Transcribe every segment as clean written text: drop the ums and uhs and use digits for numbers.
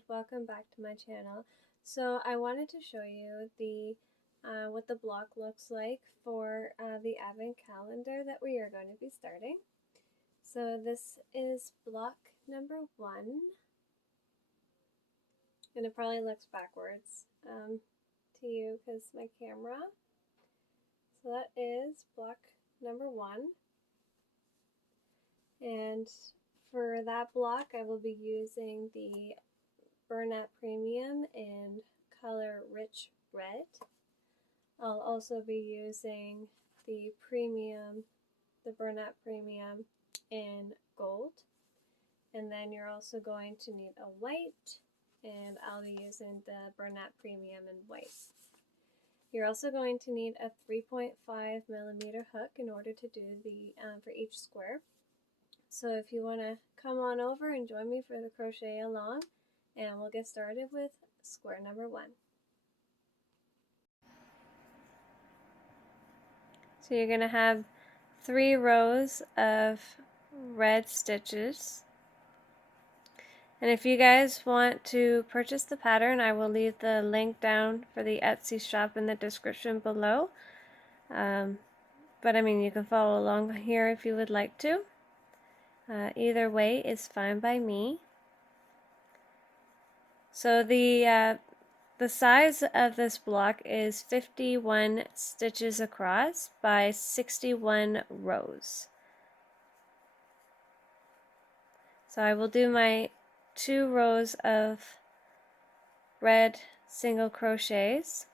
and welcome back to my channel. So I wanted to show you the what the block looks like for the advent calendar that we are going to be starting. So this is block number 1, and it probably looks backwards to you because my camera. So that is block number 1, and for that block I will be using the Bernat Premium in color Rich Red. I'll also be using the Bernat Premium in gold. And then you're also going to need a white, and I'll be using the Bernat Premium in white. You're also going to need a 3.5mm hook in order to do the for each square. So if you want to come on over and join me for the crochet along, and we'll get started with square number 1. So you're going to have 3 rows of red stitches. And if you guys want to purchase the pattern, I will leave the link down for the Etsy shop in the description below. But I mean, you can follow along here if you would like to. Either way is fine by me. So the size of this block is 51 stitches across by 61 rows. So I will do my 2 rows of red single crochets,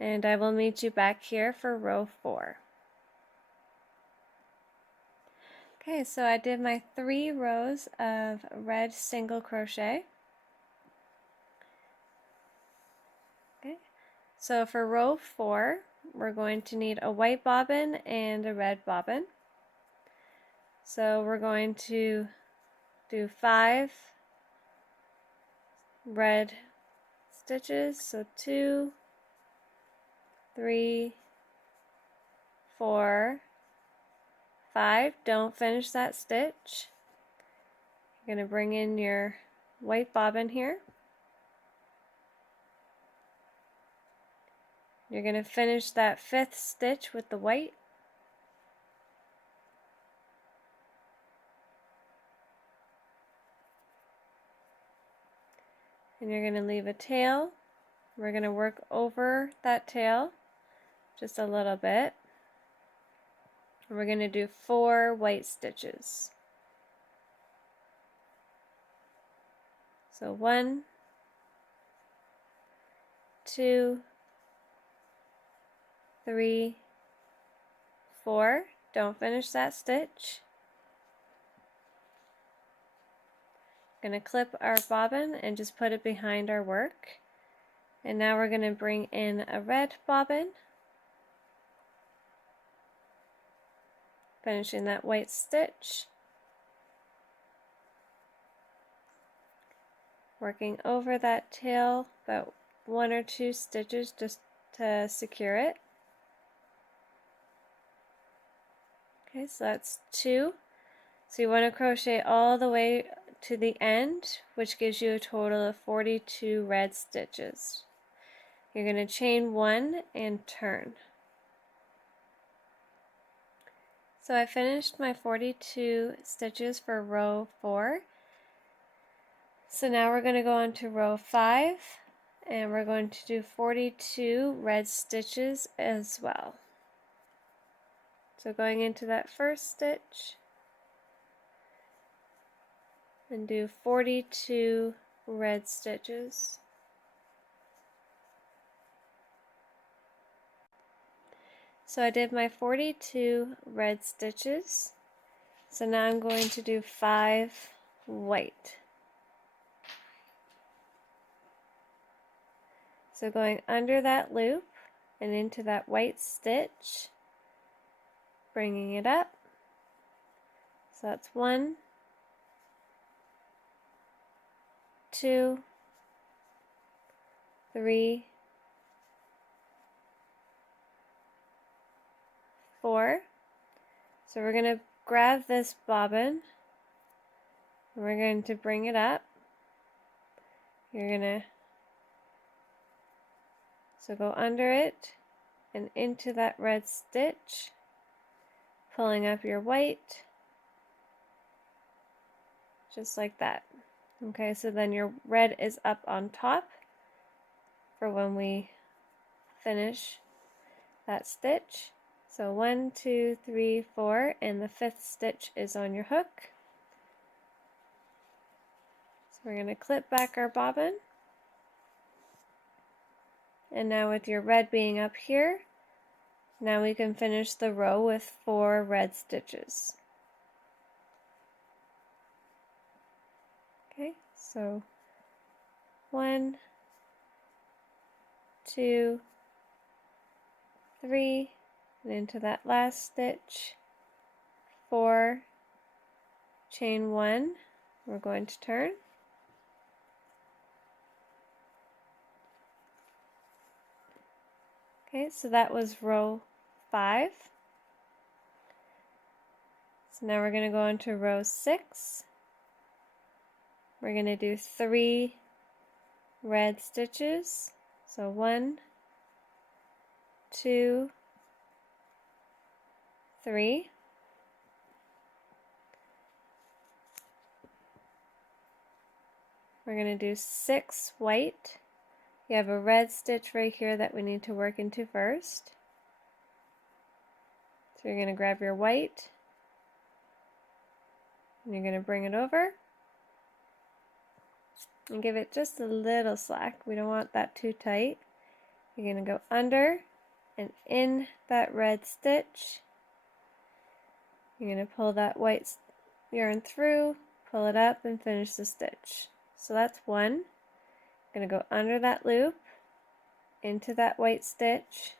and I will meet you back here for row 4. Okay, so I did my 3 rows of red single crochet. Okay, so for row 4, we're going to need a white bobbin and a red bobbin. So we're going to do 5 red stitches, so 2, 3, 4, 5. Don't finish that stitch. You're going to bring in your white bobbin here. You're going to finish that 5th stitch with the white. And you're going to leave a tail. We're going to work over that tail just a little bit. We're going to do 4 white stitches. So 1, 2, 3, 4. Don't finish that stitch. Going to clip our bobbin and just put it behind our work. And now we're going to bring in a red bobbin, finishing that white stitch, working over that tail about 1 or 2 stitches just to secure it. Okay, so that's 2. So you want to crochet all the way to the end, which gives you a total of 42 red stitches. You're going to chain 1 and turn. So I finished my 42 stitches for row 4. So now we're going to go on to row 5, and we're going to do 42 red stitches as well. So going into that first stitch, and do 42 red stitches. So I did my 42 red stitches. So now I'm going to do 5 white. So going under that loop and into that white stitch, bringing it up. So that's 1, 2, 3, 4. So we're going to grab this bobbin, and we're going to bring it up, you're gonna, so go under it and into that red stitch, pulling up your white, just like that. Okay, so then your red is up on top for when we finish that stitch. So 1, 2, 3, 4, and the 5th stitch is on your hook. So we're going to clip back our bobbin. And now with your red being up here, now we can finish the row with 4 red stitches. Okay, so 1, 2, 3, and into that last stitch, 4, chain 1, we're going to turn. Okay, so that was row 5. So now we're going to go into row 6. We're going to do 3 red stitches. So 1, 2, 3. We're going to do 6 white. You have a red stitch right here that we need to work into first. So you're going to grab your white and you're going to bring it over and give it just a little slack. We don't want that too tight. You're going to go under and in that red stitch. You're going to pull that white yarn through, pull it up, and finish the stitch. So that's 1. Going to go under that loop, into that white stitch,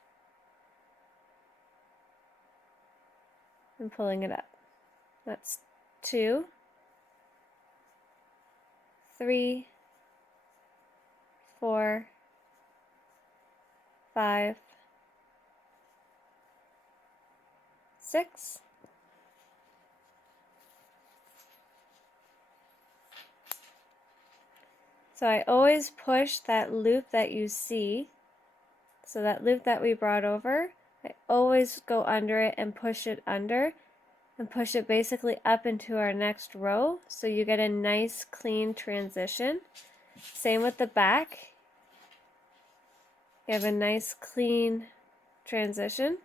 and pulling it up. That's 2, 3, 4, 5, 6. So I always push that loop that you see, so that loop that we brought over, I always go under it and push it under and push it basically up into our next row so you get a nice clean transition. Same with the back. You have a nice clean transition.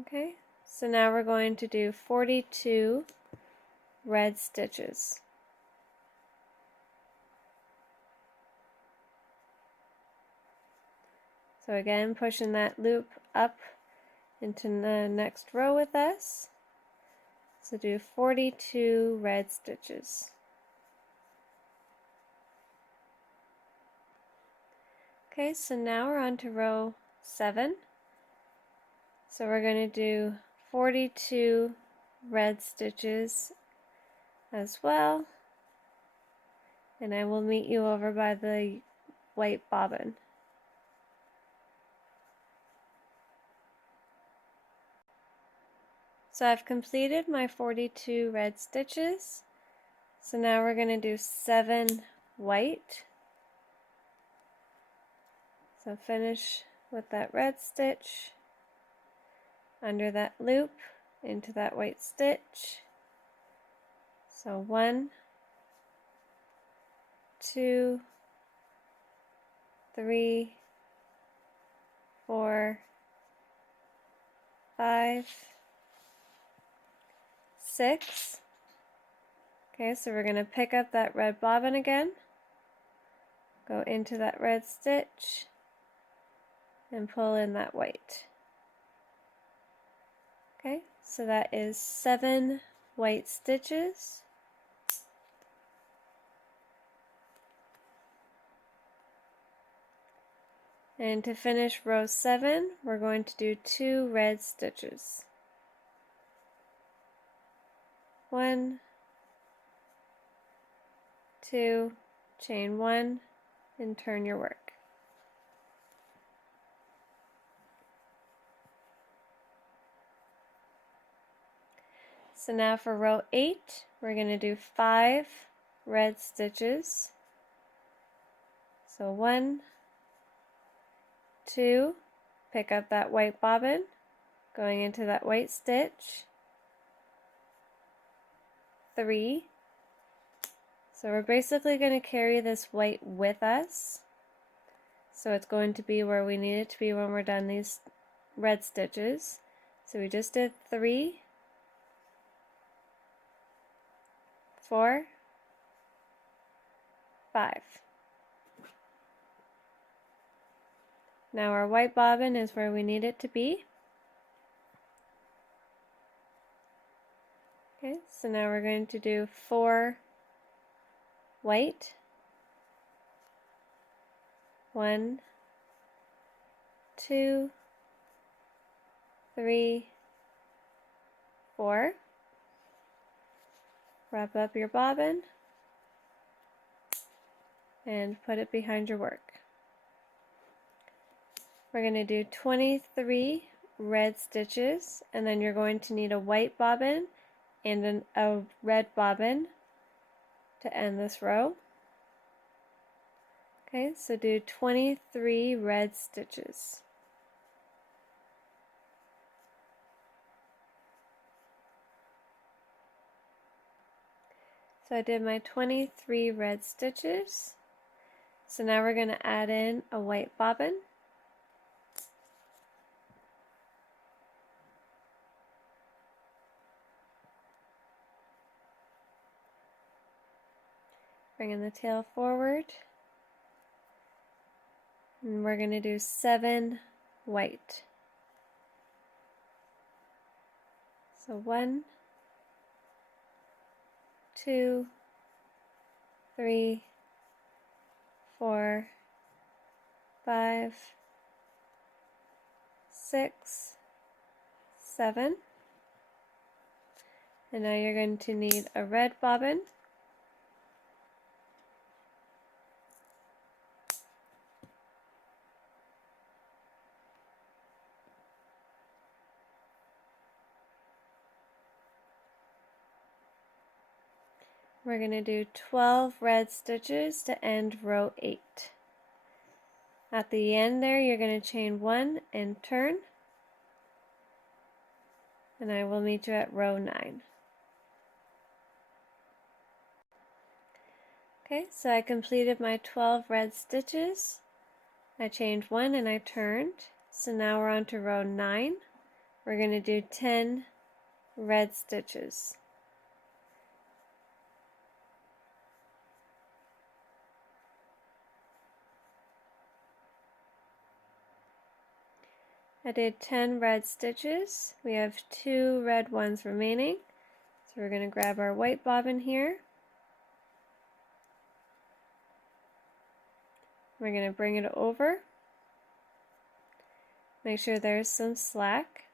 Okay, so now we're going to do 42 red stitches. So again, pushing that loop up into the next row with us. So do 42 red stitches. Okay, so now we're on to row 7. So we're going to do 42 red stitches as well. And I will meet you over by the white bobbin. So I've completed my 42 red stitches. So now we're going to do 7 white. So finish with that red stitch, under that loop, into that white stitch. So 1, 2, 3, 4, 5, 6. Okay, so we're going to pick up that red bobbin again, go into that red stitch, and pull in that white. Okay, so that is 7 white stitches. And to finish row 7, we're going to do 2 red stitches. 1, 2, chain 1, and turn your work. So now for row 8, we're going to do 5 red stitches. So 1, 2, pick up that white bobbin, going into that white stitch, 3. So we're basically going to carry this white with us. So it's going to be where we need it to be when we're done these red stitches. So we just did 3, 4, 5. Now our white bobbin is where we need it to be. Okay, so now we're going to do 4 white, 1, 2, 3, 4. Wrap up your bobbin and put it behind your work. We're going to do 23 red stitches, and then you're going to need a white bobbin and a red bobbin to end this row. Okay, so do 23 red stitches. So I did my 23 red stitches. So now we're going to add in a white bobbin. Bringing the tail forward. And we're going to do 7 white. So 1, 2, 3, 4, 5, 6, 7. And now you're going to need a red bobbin. We're going to do 12 red stitches to end row 8. At the end there, you're going to chain 1 and turn, and I will meet you at row 9. Okay, so I completed my 12 red stitches. I chained 1 and I turned. So now we're on to row 9. We're going to do 10 red stitches. I did 10 red stitches. We have 2 red ones remaining. So we're going to grab our white bobbin here. We're going to bring it over. Make sure there's some slack.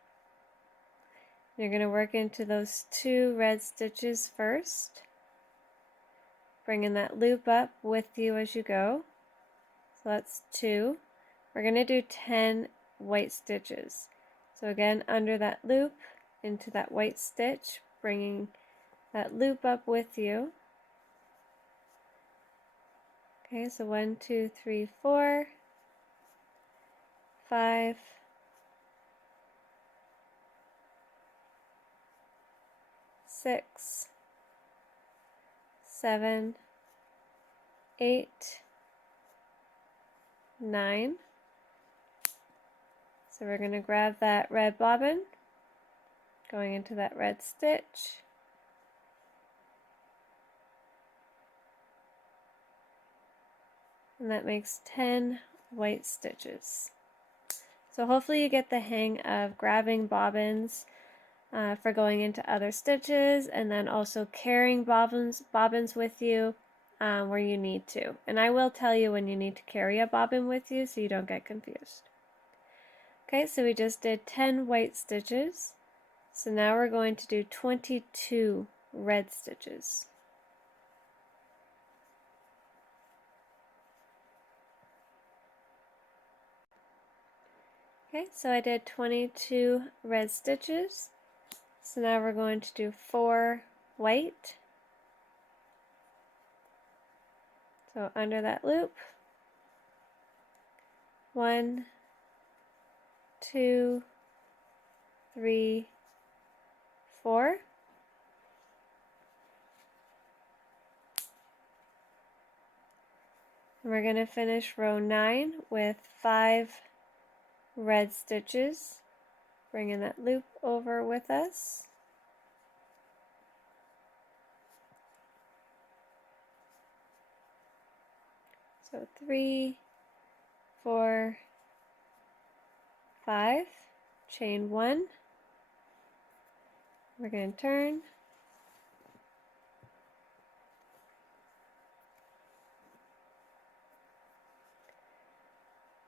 You're going to work into those 2 red stitches first. Bringing that loop up with you as you go. So that's 2. We're going to do 10 white stitches. So again, under that loop, into that white stitch, bringing that loop up with you. Okay, so 1, 2, 3, 4, 5, 6, 7, 8, 9. So we're going to grab that red bobbin, going into that red stitch. And that makes 10 white stitches. So hopefully you get the hang of grabbing bobbins for going into other stitches, and then also carrying bobbins with you where you need to. And I will tell you when you need to carry a bobbin with you so you don't get confused. Okay, so we just did 10 white stitches. So now we're going to do 22 red stitches. Okay, so I did 22 red stitches. So now we're going to do 4 white. So under that loop, 1, 2, 3, 4. And we're going to finish row 9 with 5 red stitches, bringing that loop over with us. So 3, 4, 5, chain 1. We're going to turn.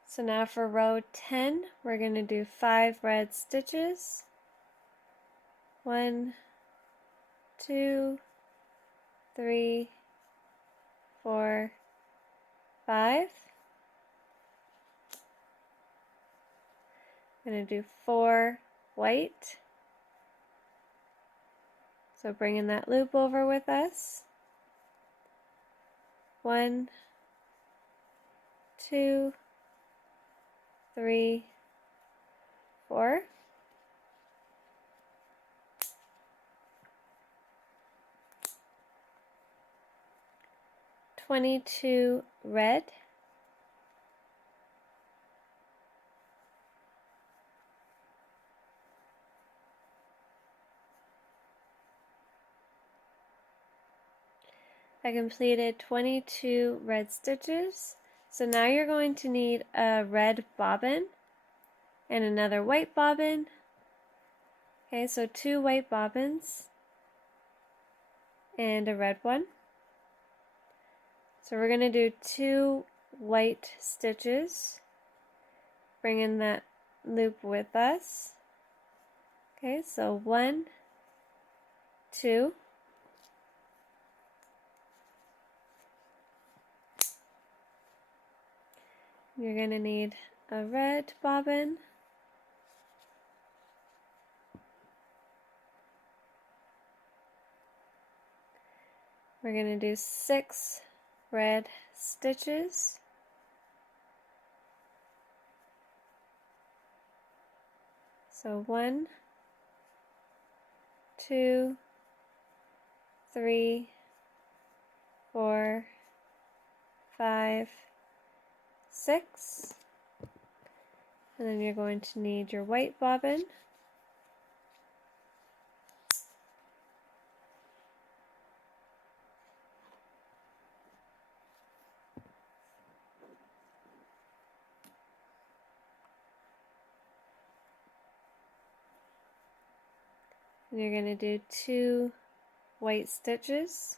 So now for row 10, we're going to do 5 red stitches. 1, 2, 3, 4, 5. I'm going to do 4 white. So bringing that loop over with us. 1, 2, 3, 4. $22 red. I completed 22 red stitches. So now you're going to need a red bobbin and another white bobbin. Okay, so 2 white bobbins and a red one. So we're going to do 2 white stitches, bringing that loop with us. Okay, so 1, 2. You're going to need a red bobbin, we're going to do 6 red stitches, so 1, 2, 3, 4, 5, 6, and then you're going to need your white bobbin. And you're going to do 2 white stitches.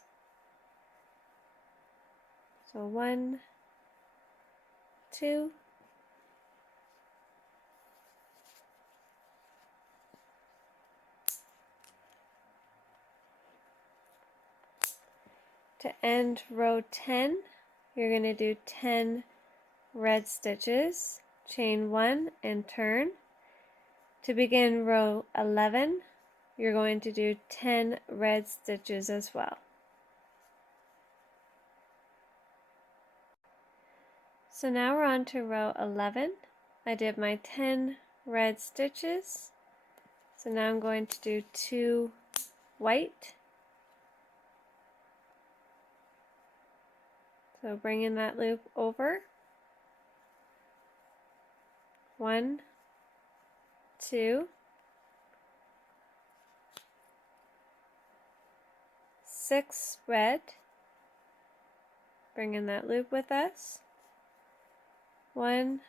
So 1, 2, to end row 10, you're going to do 10 red stitches, chain 1 and turn. To begin row 11, you're going to do 10 red stitches as well. So now we're on to row 11. I did my 10 red stitches. So now I'm going to do 2 white. So bringing that loop over. 1, 2, 6 red. Bringing that loop with us. 1,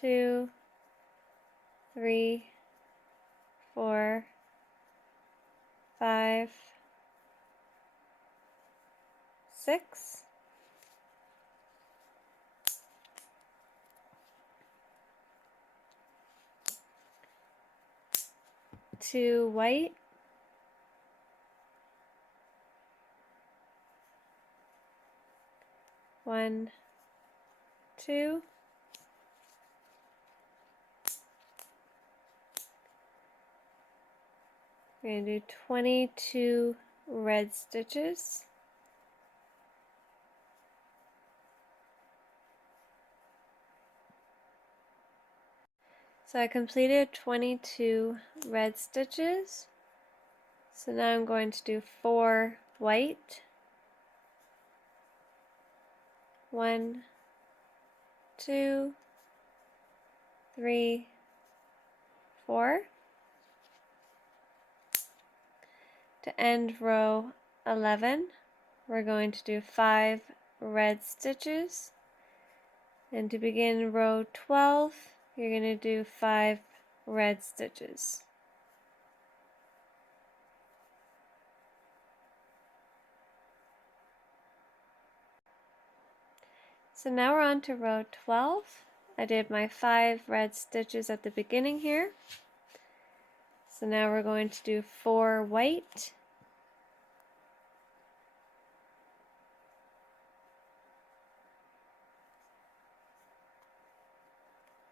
2, 3, 4, 5, 6. 2 white. 1, 2. We're going to do 22 red stitches. So I completed 22 red stitches. So now I'm going to do 4 white. 1, 2, 3, 4. To end row 11, we're going to do 5 red stitches. And to begin row 12, you're going to do 5 red stitches. So now we're on to row 12. I did my 5 red stitches at the beginning here. So now we're going to do 4 white.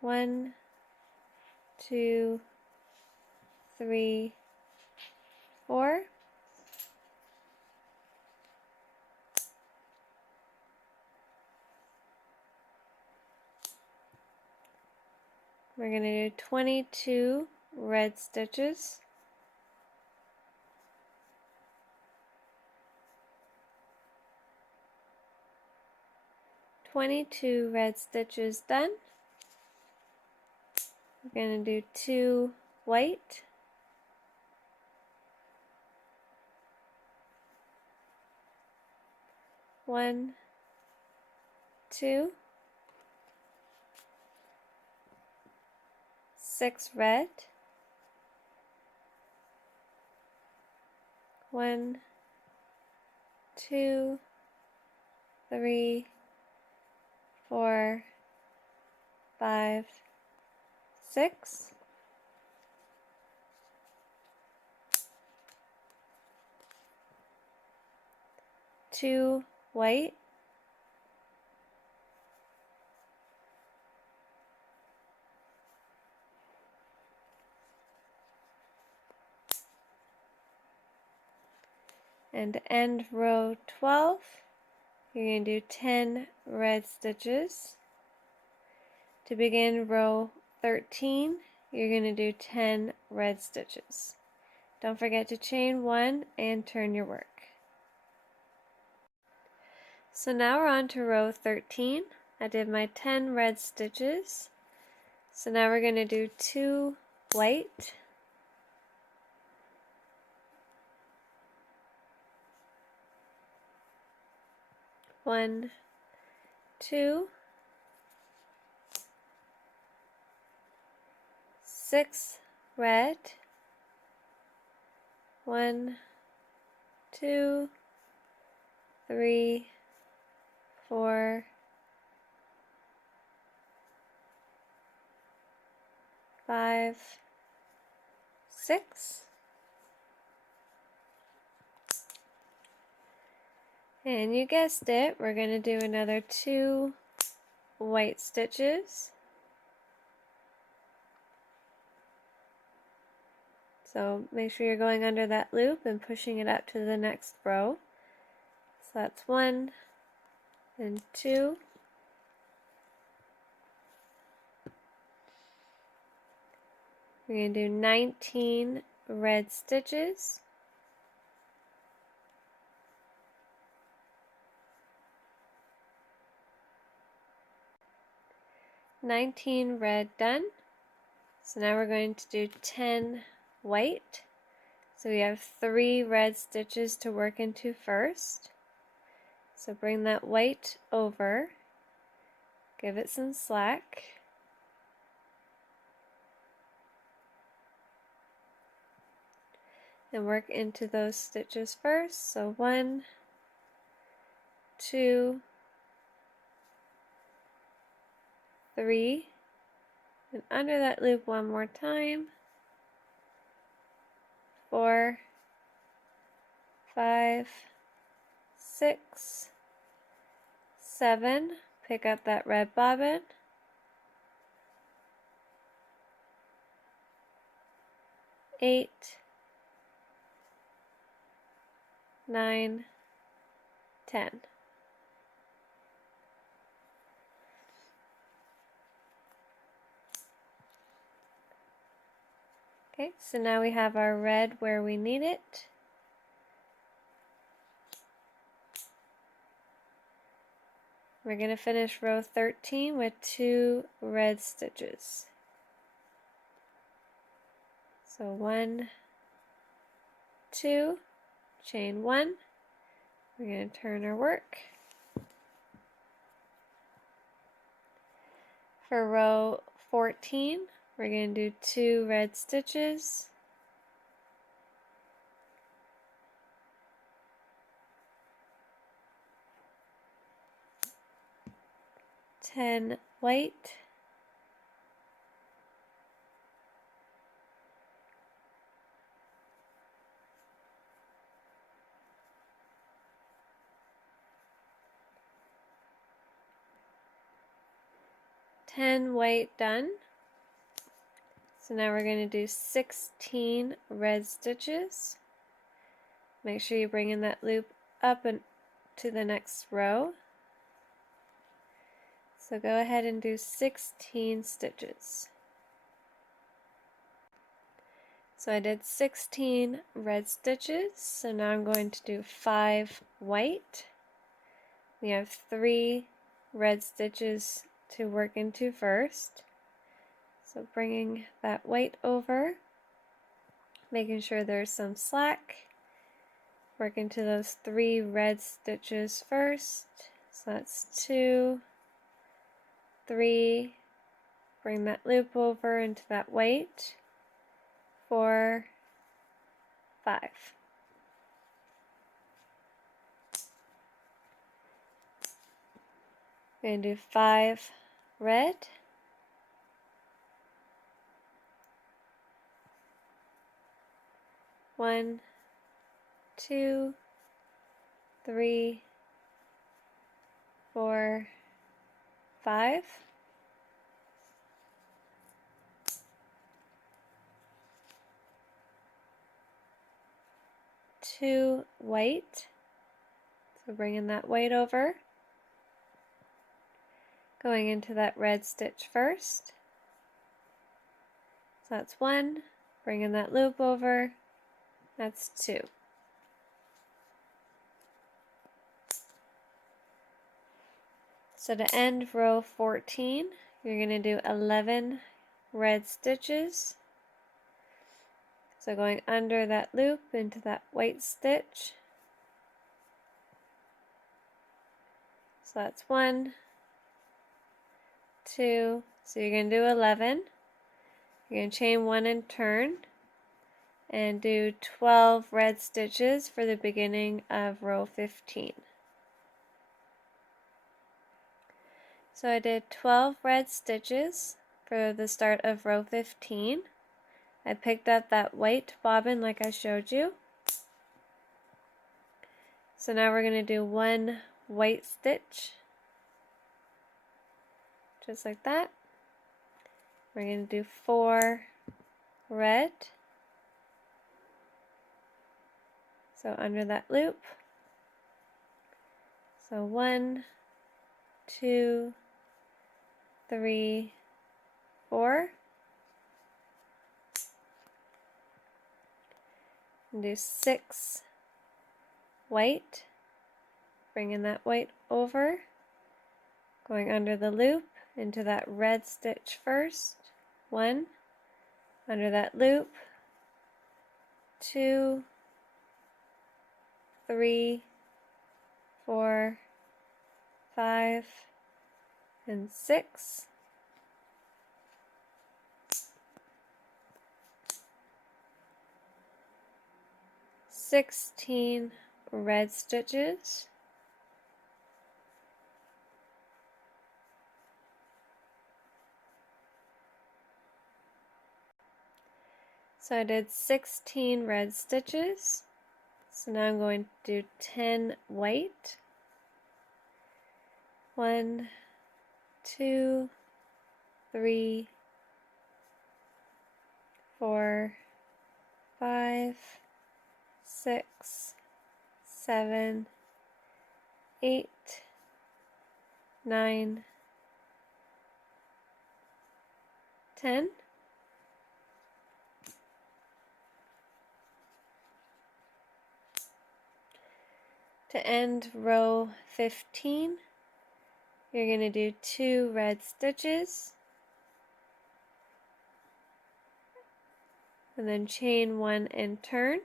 1, 2, 3, 4. We're going to do 22 red stitches. Red stitches done. We're going to do 2 white. 1, 2. 6 red. 1, 2, 3, 4, 5, 6. Two white. 'And to end row 12, you're going to do 10 red stitches. To begin row 13, you're going to do 10 red stitches. Don't forget to chain 1 and turn your work. So now we're on to row 13. I did my 10 red stitches. So now we're going to do 2 white. 1, 2, 6 red. 1, 2, 3, 4, 5, 6. And you guessed it, we're going to do another 2 white stitches. So make sure you're going under that loop and pushing it up to the next row. So that's 1 and 2. We're going to do 19 red stitches. 19 red done. So now we're going to do 10 white. So we have 3 red stitches to work into first. So bring that white over, give it some slack. And work into those stitches first. So 1, 2, 3, and under that loop one more time. 4, 5, 6, 7. Pick up that red bobbin. 8, 9, 10. Okay, so now we have our red where we need it. We're going to finish row 13 with 2 red stitches. So 1, 2, chain 1. We're going to turn our work. For row 14, we're going to do 2 red stitches. Ten white, 10 white done. So now we're going to do 16 red stitches. Make sure you bring in that loop up and to the next row. So go ahead and do 16 stitches. So I did 16 red stitches, so now I'm going to do 5 white. We have 3 red stitches to work into first. So bringing that white over, making sure there's some slack. Work into those 3 red stitches first. So that's 2, 3, bring that loop over into that white, 4, 5. We're going to do 5 red, 1, 2, 3, 4, 5. Two white, so bringing that white over, going into that red stitch first. So that's 1, bringing that loop over, that's 2. So to end row 14, you're going to do 11 red stitches. So going under that loop into that white stitch. So that's 1, 2, so you're going to do 11. You're going to chain 1 and turn and do 12 red stitches for the beginning of row 15. So I did 12 red stitches for the start of row 15. I picked up that white bobbin like I showed you. So now we're going to do 1 white stitch, just like that. We're going to do 4 red, so under that loop. So 1, 2, 3, 4. And do 6 white, bringing that white over, going under the loop into that red stitch first. 1, under that loop, 2, 3, 4, 5, and 6. Sixteen red stitches. So I did 16 red stitches. So now I'm going to do 10 white. 1, 2, 3, 4, 5, 6, 7, 8, 9, 10. To end row 15, you're going to do 2 red stitches and then chain 1 and turn.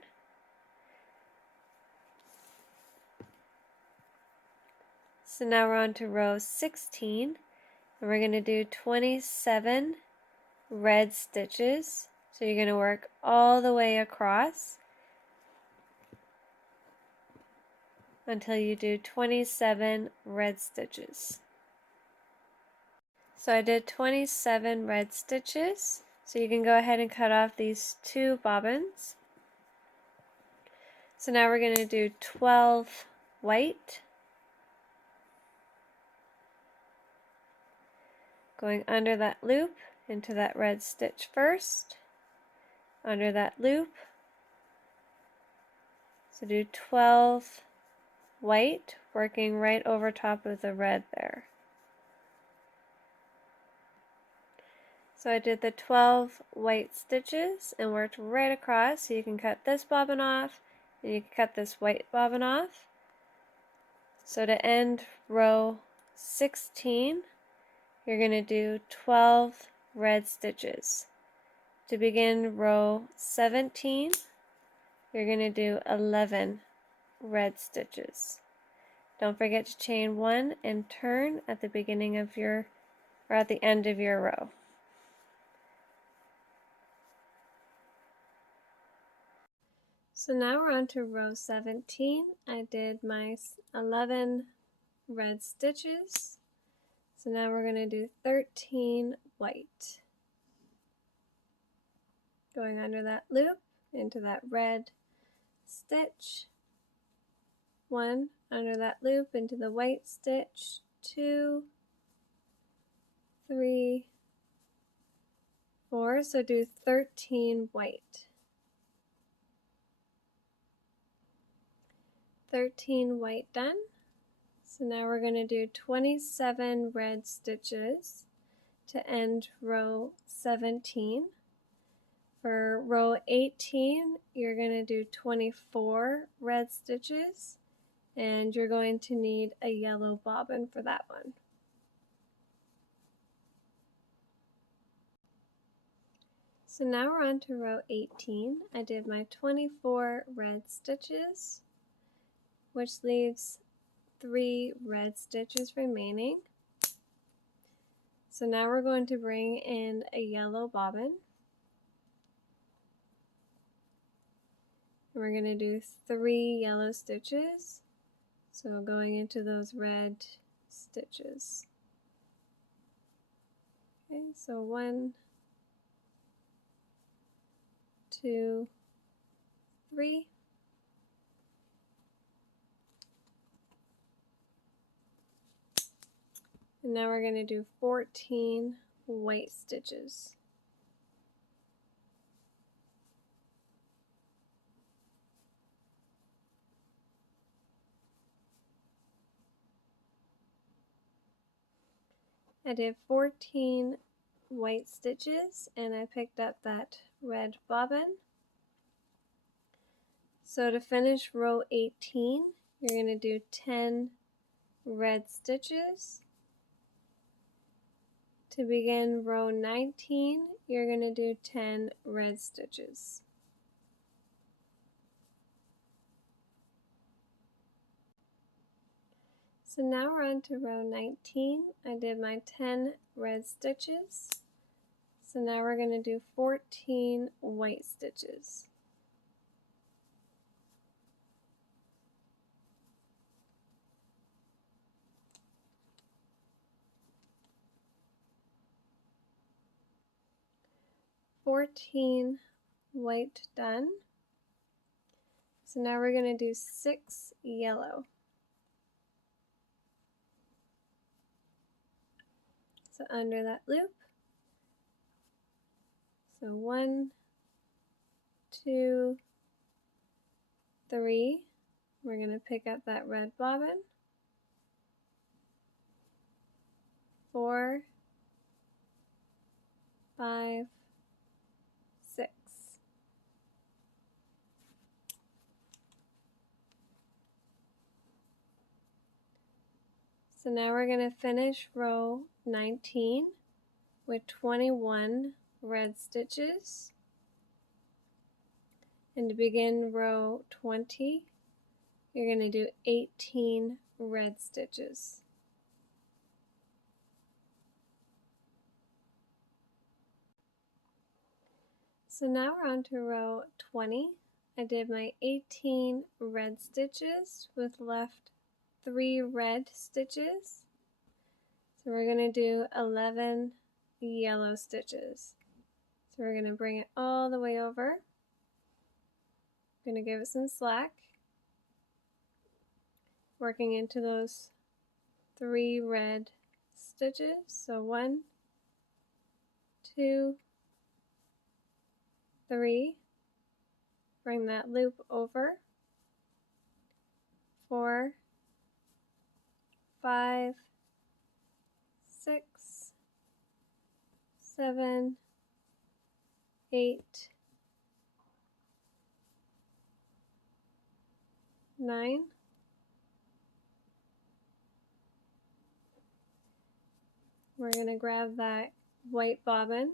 So now we're on to row 16, and we're going to do 27 red stitches. So you're going to work all the way across until you do 27 red stitches. So I did 27 red stitches, so you can go ahead and cut off these 2 bobbins. So now we're going to do 12 white, going under that loop into that red stitch first, under that loop. So do 12 white, working right over top of the red there. So I did the 12 white stitches and worked right across, so you can cut this bobbin off and you can cut this white bobbin off. So to end row 16, you're going to do 12 red stitches. To begin row 17, you're going to do 11 red stitches. Don't forget to chain 1 and turn at the beginning of your, or at the end of your row. So now we're on to row 17. I did my 11 red stitches. So now we're going to do 13 white. Going under that loop into that red stitch. 1 under that loop into the white stitch. 2, 3, 4. So do 13 white. 13 white done. So now we're going to do 27 red stitches to end row 17. For row 18, you're going to do 24 red stitches, and you're going to need a yellow bobbin for that one. So now we're on to row 18. I did my 24 red stitches, which leaves 3 red stitches remaining. So now we're going to bring in a yellow bobbin. We're going to do 3 yellow stitches, so going into those red stitches. Okay, so 1, 2, 3. And now we're going to do 14 white stitches. I did 14 white stitches and I picked up that red bobbin. So to finish row 18, you're going to do 10 red stitches. To begin row 19, you're going to do 10 red stitches. So now we're on to row 19. I did my 10 red stitches. So now we're going to do 14 white stitches. White done. So now we're going to do 6 yellow. So under that loop. So 1, 2, 3. we're going to pick up that red bobbin, 4, 5, 6. So now we're going to finish row 19 with 21 red stitches. And to begin row 20, you're going to do 18 red stitches. So now we're on to row 20. I did my 18 red stitches with left 3 red stitches. So we're going to do 11 yellow stitches. So we're going to bring it all the way over. Going to give it some slack, working into those 3 red stitches. So 1, 2, 3, bring that loop over, 4, 5, 6, 7, 8, 9, we're going to grab that white bobbin,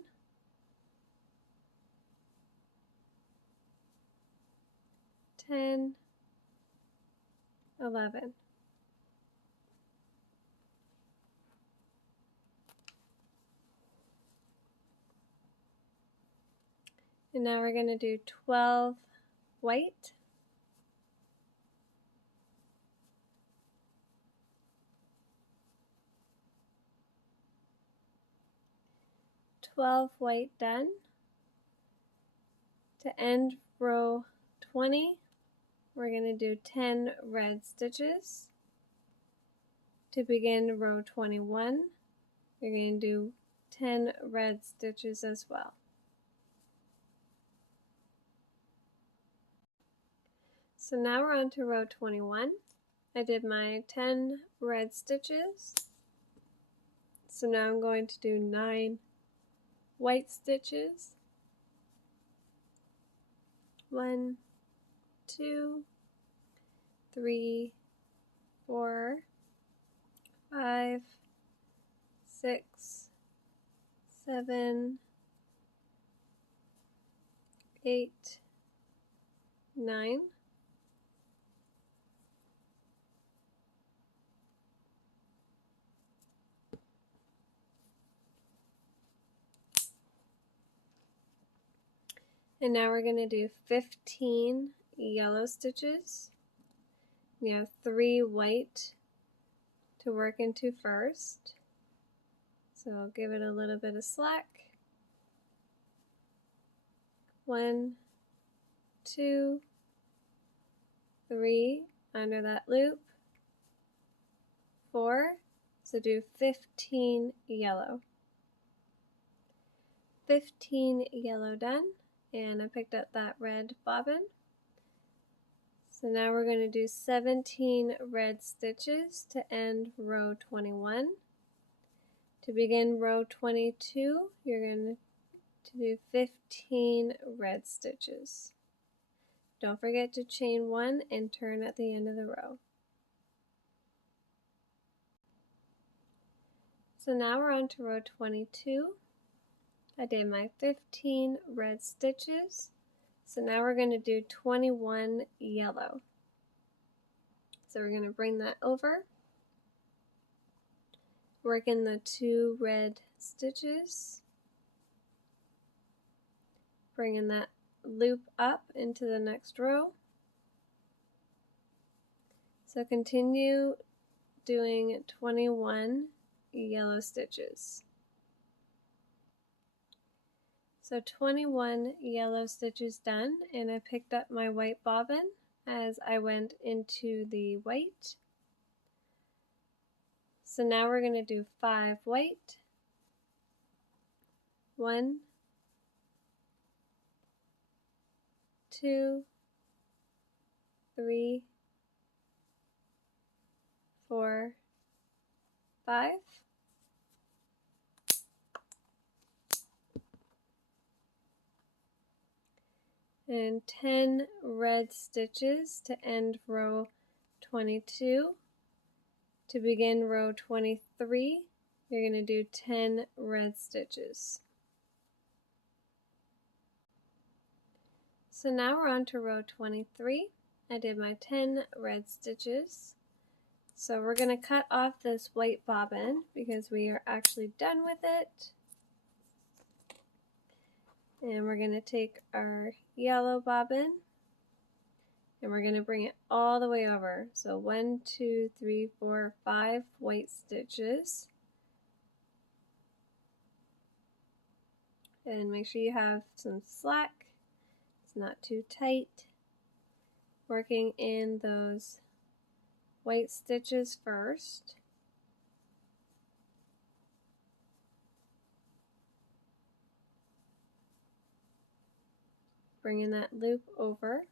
10, 11. And now we're going to do 12 white, 12 white done. To end row 20, we're going to do 10 red stitches. To begin row 21, you're going to do 10 red stitches as well. So now we're on to row 21. I did my 10 red stitches. So now I'm going to do 9 white stitches. 1, 2, 3, 4, 5, 6, 7, 8, 9. And now we're going to do 15 yellow stitches. You have 3 white to work into first. So I'll give it a little bit of slack. 1, 2, 3 under that loop. 4, so do 15 yellow. 15 yellow done, and I picked up that red bobbin. So now we're going to do 17 red stitches to end row 21. To begin row 22, you're going to do 15 red stitches. Don't forget to chain 1 and turn at the end of the row. So now we're on to row 22. I did my 15 red stitches. So now we're going to do 21 yellow. So we're going to bring that over, work in the 2 red stitches, bringing that loop up into the next row. So continue doing 21 yellow stitches. So 21 yellow stitches done, and I picked up my white bobbin as I went into the white. So now we're going to do 5 white, 1, 2, 3, 4, 5. And 10 red stitches to end row 22. To begin row 23, you're going to do 10 red stitches. So now we're on to row 23. I did my 10 red stitches. So we're going to cut off this white bobbin because we are actually done with it. And we're going to take our yellow bobbin and we're going to bring it all the way over. So 1, 2, 3, 4, 5 white stitches. And make sure you have some slack. It's not too tight. Working in those white stitches first. Bringing that loop over.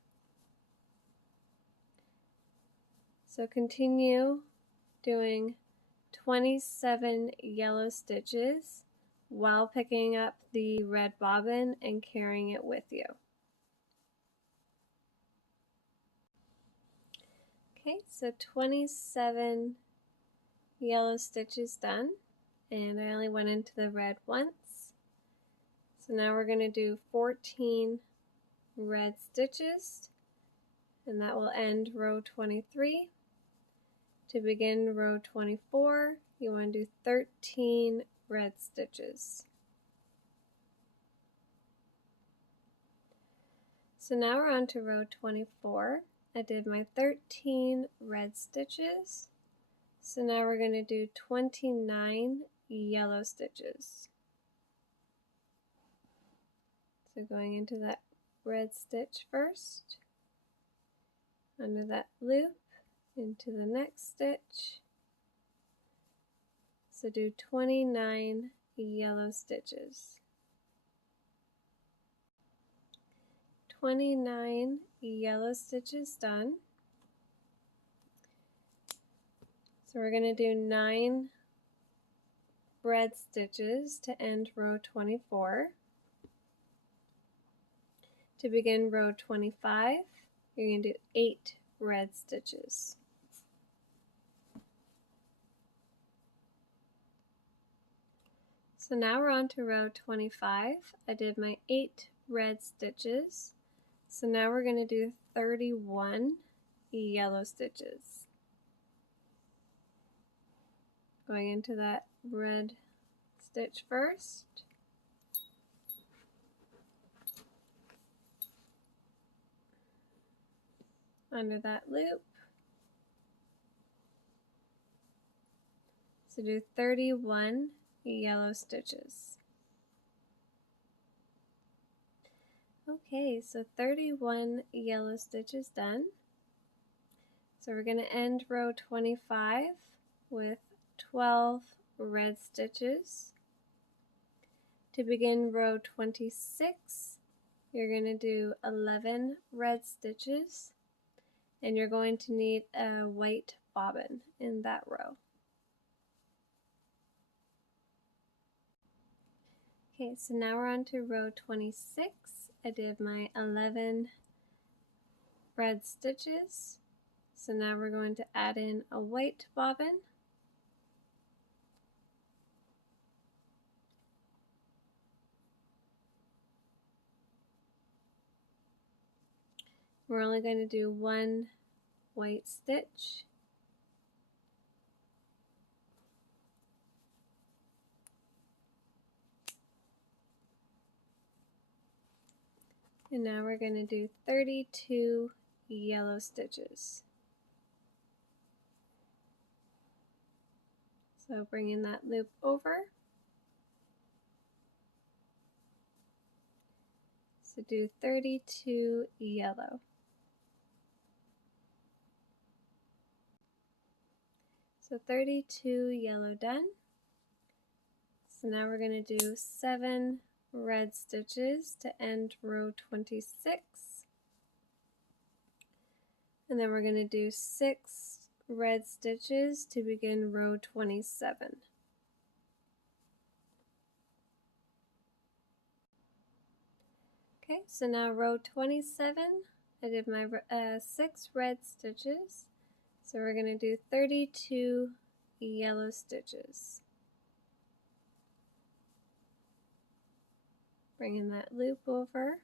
So continue doing 27 yellow stitches while picking up the red bobbin and carrying it with you. Okay, so 27 yellow stitches done, and I only went into the red once. So now we're going to do 14 red stitches, and that will end row 23. To begin row 24, you want to do 13 red stitches. So now we're on to row 24. I did my 13 red stitches. So now we're going to do 29 yellow stitches. So going into that red stitch first, under that loop, into the next stitch. So do 29 yellow stitches. 29 yellow stitches done. So we're going to do 9 red stitches to end row 24. To begin row 25, you're going to do 8 red stitches. So now we're on to row 25. I did my 8 red stitches. So now we're going to do 31 yellow stitches. Going into that red stitch first. Under that loop. So do 31 yellow stitches. Okay, so 31 yellow stitches done. So we're going to end row 25 with 12 red stitches. To begin row 26, you're going to do 11 red stitches, and you're going to need a white bobbin in that row. Okay, so now we're on to row 26. I did my 11 red stitches. So now we're going to add in a white bobbin. We're only going to do one white stitch. And now we're going to do 32 yellow stitches. So bringing that loop over. So do 32 yellow. So 32 yellow done. So now we're going to do 7 red stitches to end row 26. And then we're going to do 6 red stitches to begin row 27. Okay, so now row 27, I did my 6 red stitches, so we're going to do 32 yellow stitches. Bringing that loop over.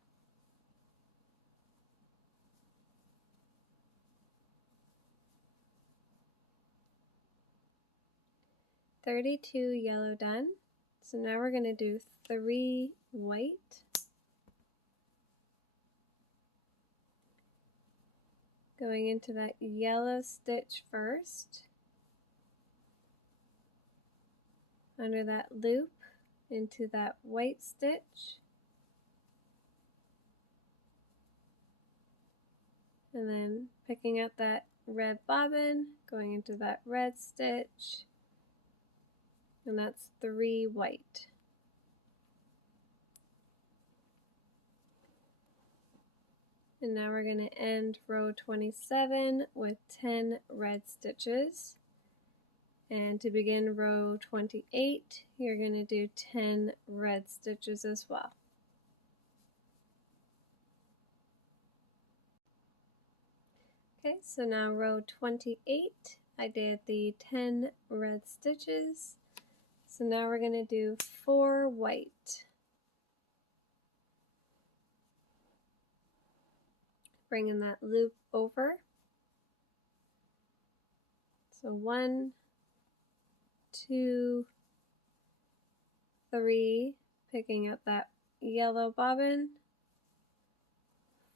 "32 yellow" done. So now we're going to do 3 white. Going into that yellow stitch first. Under that loop, into that white stitch. And then picking up that red bobbin, going into that red stitch. And that's 3 white. And now we're going to end row 27 with 10 red stitches. And to begin row 28, you're going to do 10 red stitches as well. Okay, so now row 28, I did the 10 red stitches. So now we're going to do 4 white. Bringing that loop over. So 1, 2, 3, picking up that yellow bobbin,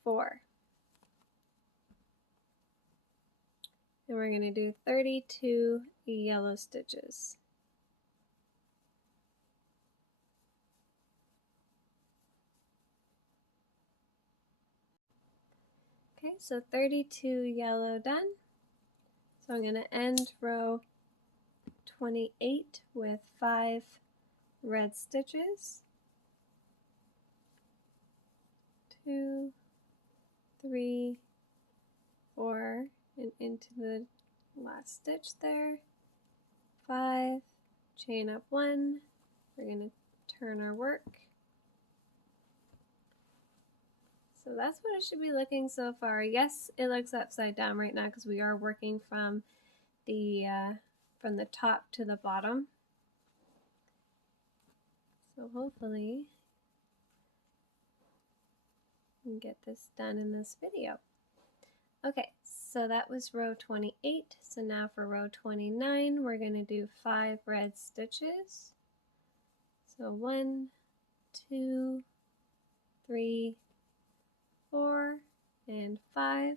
4. And we're going to do 32 yellow stitches. Okay, so 32 yellow done. So I'm going to end row 28 with 5 red stitches. 2, 3, 4, and into the last stitch there. 5, chain up 1. We're going to turn our work. So that's what it should be looking so far. Yes, it looks upside down right now because we are working from the top to the bottom. So hopefully we can get this done in this video. Okay, so that was row 28. So now for row 29, we're going to do 5 red stitches. So 1, 2, 3, 4, and 5.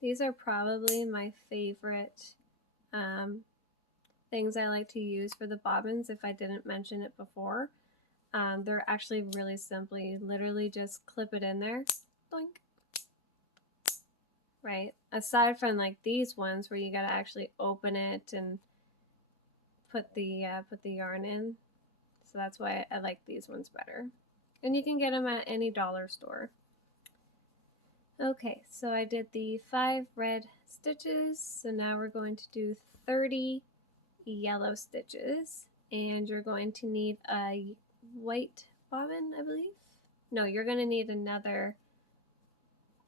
These are probably my favorite things I like to use for the bobbins if I didn't mention it before. They're actually really simple. You literally just clip it in there. Boink. Right? Aside from like these ones where you gotta actually open it and put the yarn in. So that's why I like these ones better. And you can get them at any dollar store. Okay, so I did the 5 red stitches. So now we're going to do 30 yellow stitches. And you're going to need a white bobbin, I believe. No, you're going to need another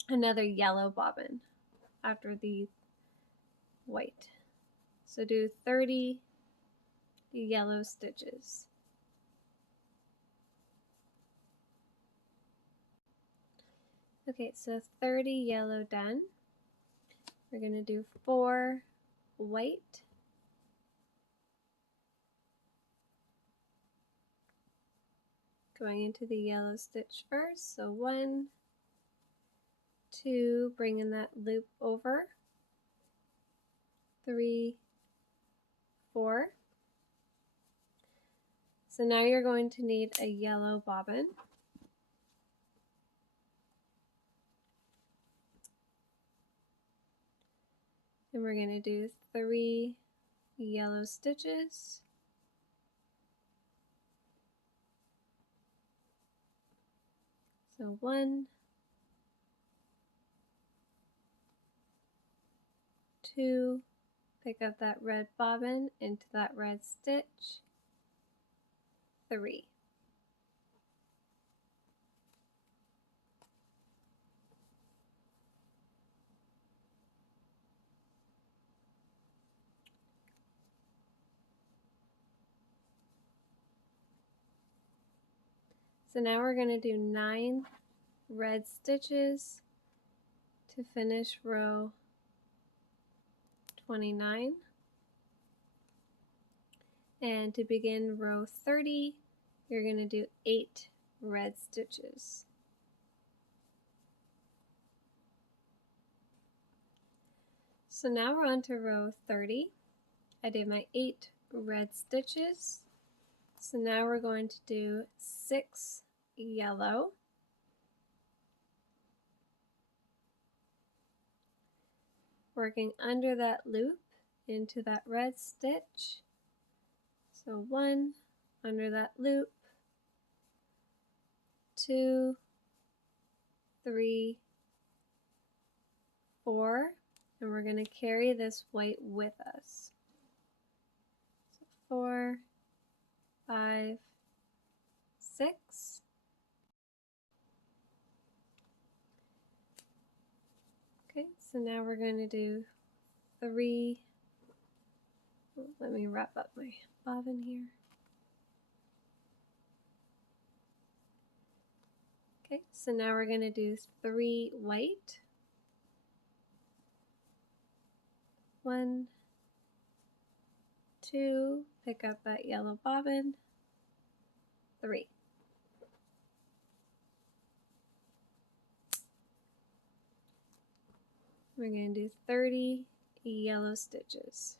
yellow bobbin after the white. So do 30 yellow stitches. Okay, so 30 yellow done. We're going to do 4 white. Going into the yellow stitch first. So 1, 2, bringing that loop over. 3, 4. So now you're going to need a yellow bobbin. And we're going to do 3 yellow stitches. So 1, 2, pick up that red bobbin into that red stitch, 3. So now we're going to do 9 red stitches to finish row 29. And to begin row 30, you're going to do 8 red stitches. So now we're on to row 30. I did my 8 red stitches. So now we're going to do 6 yellow, working under that loop into that red stitch. So 1 under that loop, 2, 3, 4, and we're going to carry this white with us. So 4, 5, 6. Okay, so now we're going to do 3. Let me wrap up my bobbin here. Okay, so now we're going to do 3 white. 1, 2, pick up that yellow bobbin, 3. We're going to do 30 yellow stitches.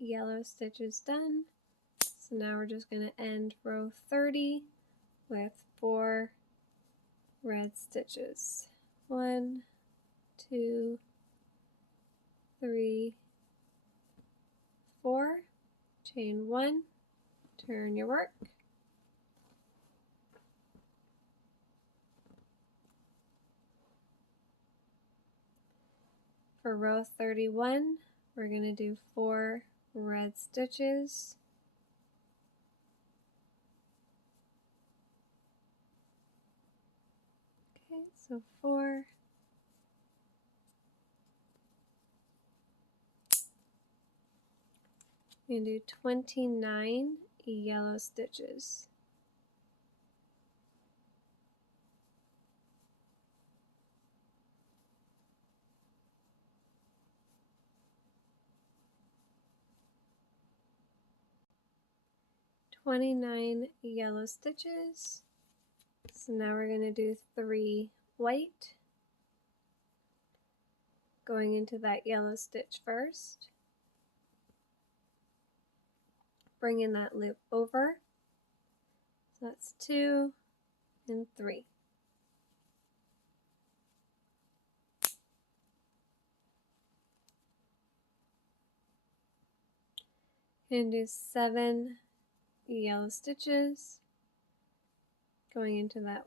Yellow stitches done. So now we're just going to end row 30 with 4 red stitches. 1, 2, 3, 4. Chain 1, turn your work. For row 31, we're going to do 4 red stitches. Okay, so 4. We're going to do 29 yellow stitches. Yellow stitches. So now we're going to do 3 white, going into that yellow stitch first, bringing that loop over. So that's 2 and 3. And do 7 yellow stitches, going into that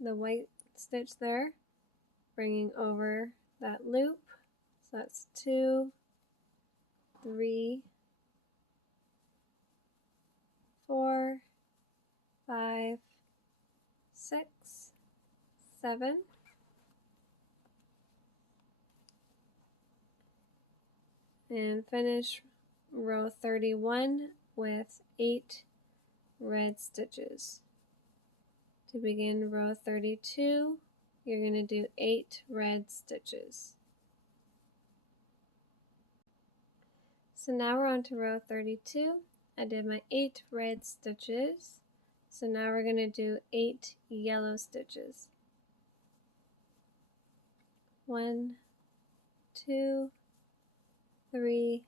the white stitch there, bringing over that loop. So that's 2, 3, 4, 5, 6, 7. And finish row 31 with 8 red stitches. To begin row 32, you're going to do 8 red stitches. So now we're on to row 32. I did my 8 red stitches. So now we're going to do 8 yellow stitches. 1, 2, 3,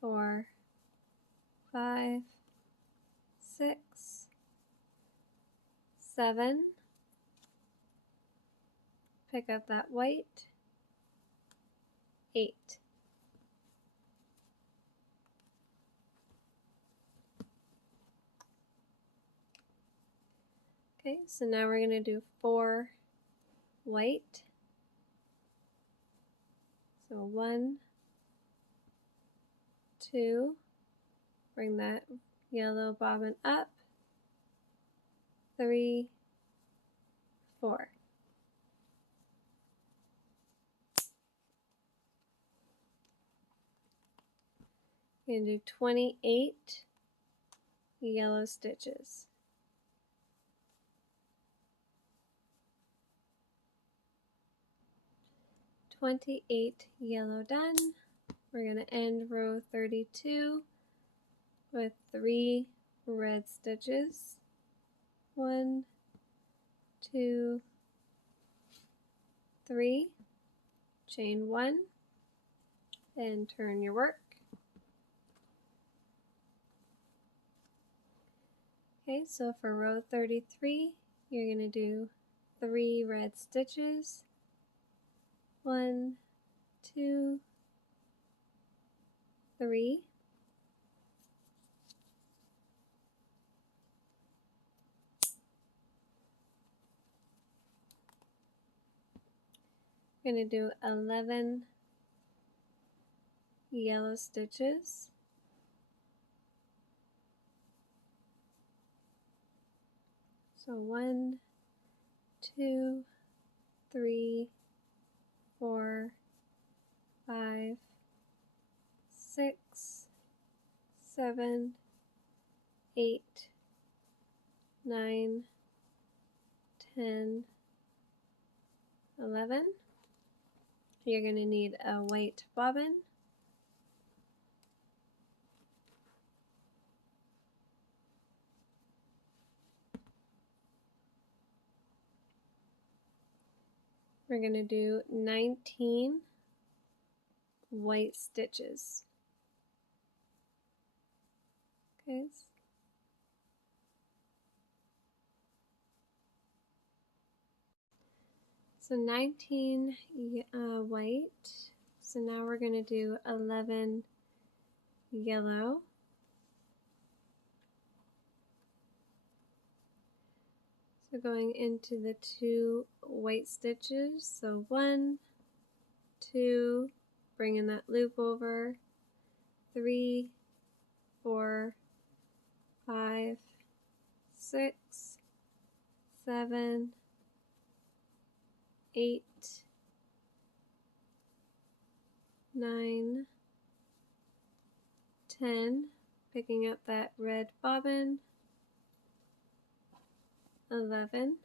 4, 5, 6, 7. Pick up that white, 8. Okay, so now we're going to do 4 white. So 1, 2, bring that yellow bobbin up, 3, 4. You're going to do 28 yellow stitches. 28 yellow done. We're going to end row 32 with 3 red stitches. 1, 2, 3, chain 1, and turn your work. Okay, so for row 33, you're going to do 3 red stitches. 1, 2, 3. We're going to do 11 yellow stitches. So 1, 2, 3, 4, 5, 6, 7, 8, 9, 10, 11. You're going to need a white bobbin. We're going to do 19 white stitches. Okay. So 19 white. So now we're going to do 11 yellow. So going into the 2 white stitches. So 1, 2, bringing that loop over, 3, 4, 5, 6, 7, 8, 9, 10, picking up that red bobbin, 11,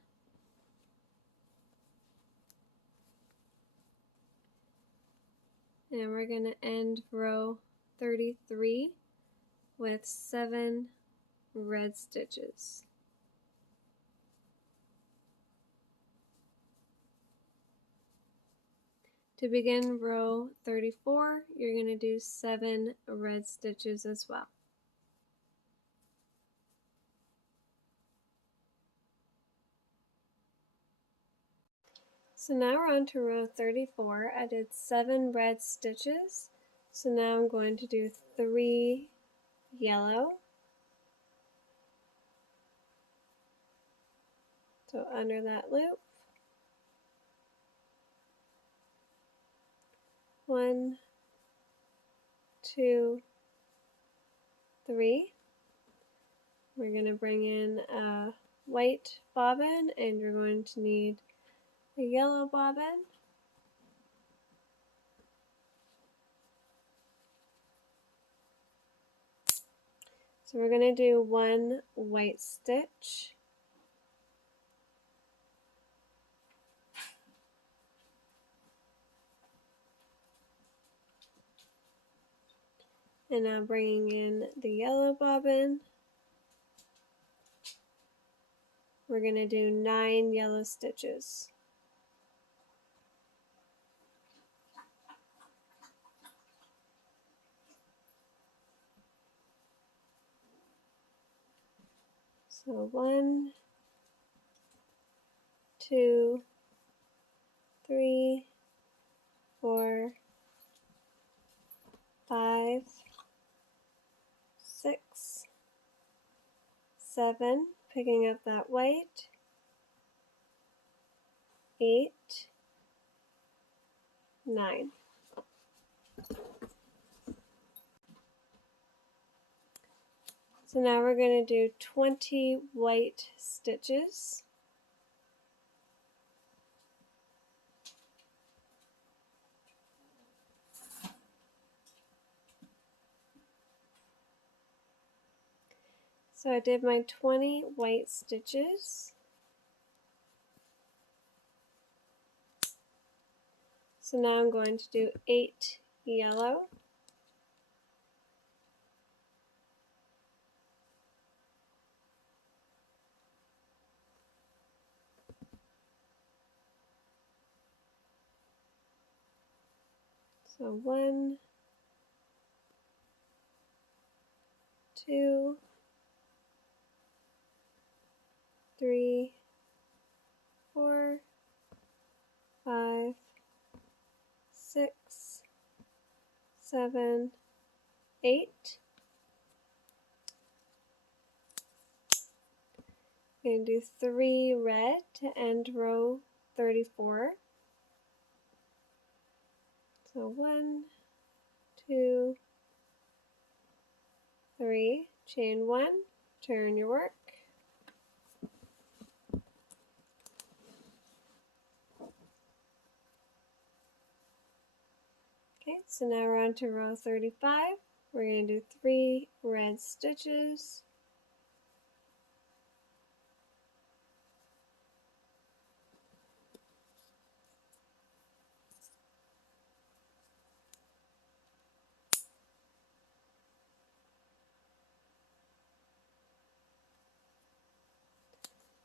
and we're going to end row 33 with 7 red stitches. To begin row 34, you're going to do 7 red stitches as well. So now we're on to row 34. I did 7 red stitches. So now I'm going to do 3 yellow. So under that loop, 1, 2, 3. We're going to bring in a white bobbin, and you're going to need a yellow bobbin. So we're going to do 1 white stitch. And now bringing in the yellow bobbin, we're going to do 9 yellow stitches. So 1, 2, 3, 4, 5, 6, 7, picking up that white, 8, 9. So now we're going to do 20 white stitches. So I did my 20 white stitches. So now I'm going to do 8 yellow. So 1, 2, 3, 4, 5, 6, 7, 8. I'm going to do 3 red to end row 34. So 1, 2, 3, chain 1, turn your work. Okay, so now we're on to row 35. We're going to do 3 red stitches.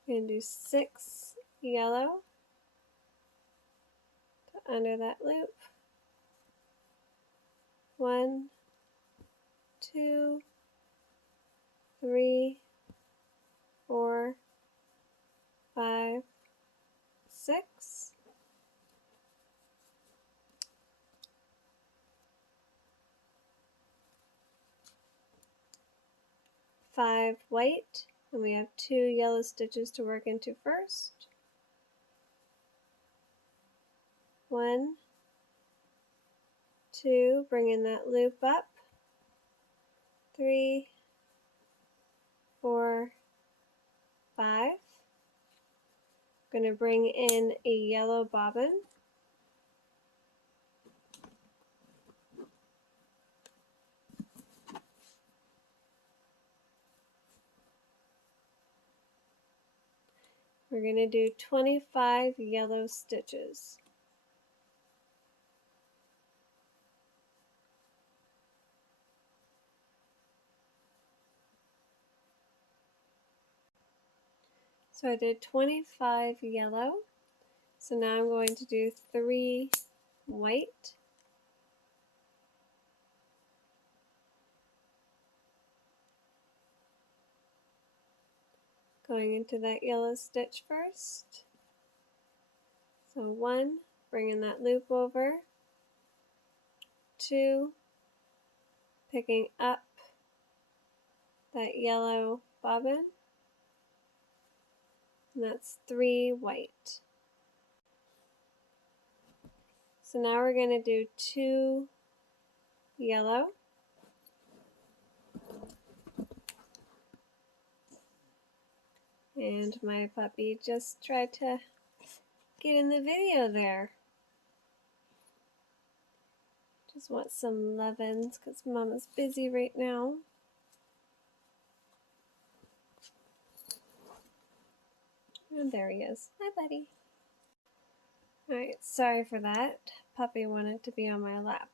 We're going to do 6 yellow to under that loop. 1, 2, 3, 4, 5, 6. Five white, and we have 2 yellow stitches to work into first. 1, 2, bring in that loop up. 3, 4, 5. I'm going to bring in a yellow bobbin. We're going to do 25 yellow stitches. So I did 25 yellow. So now I'm going to do 3 white. Going into that yellow stitch first. So 1, bringing that loop over. 2, picking up that yellow bobbin. And that's 3 white. So now we're going to do 2 yellow. And my puppy just tried to get in the video there. Just want some lovin's because Mama's busy right now. And there he is. Hi, buddy. Alright, sorry for that. Puppy wanted to be on my lap.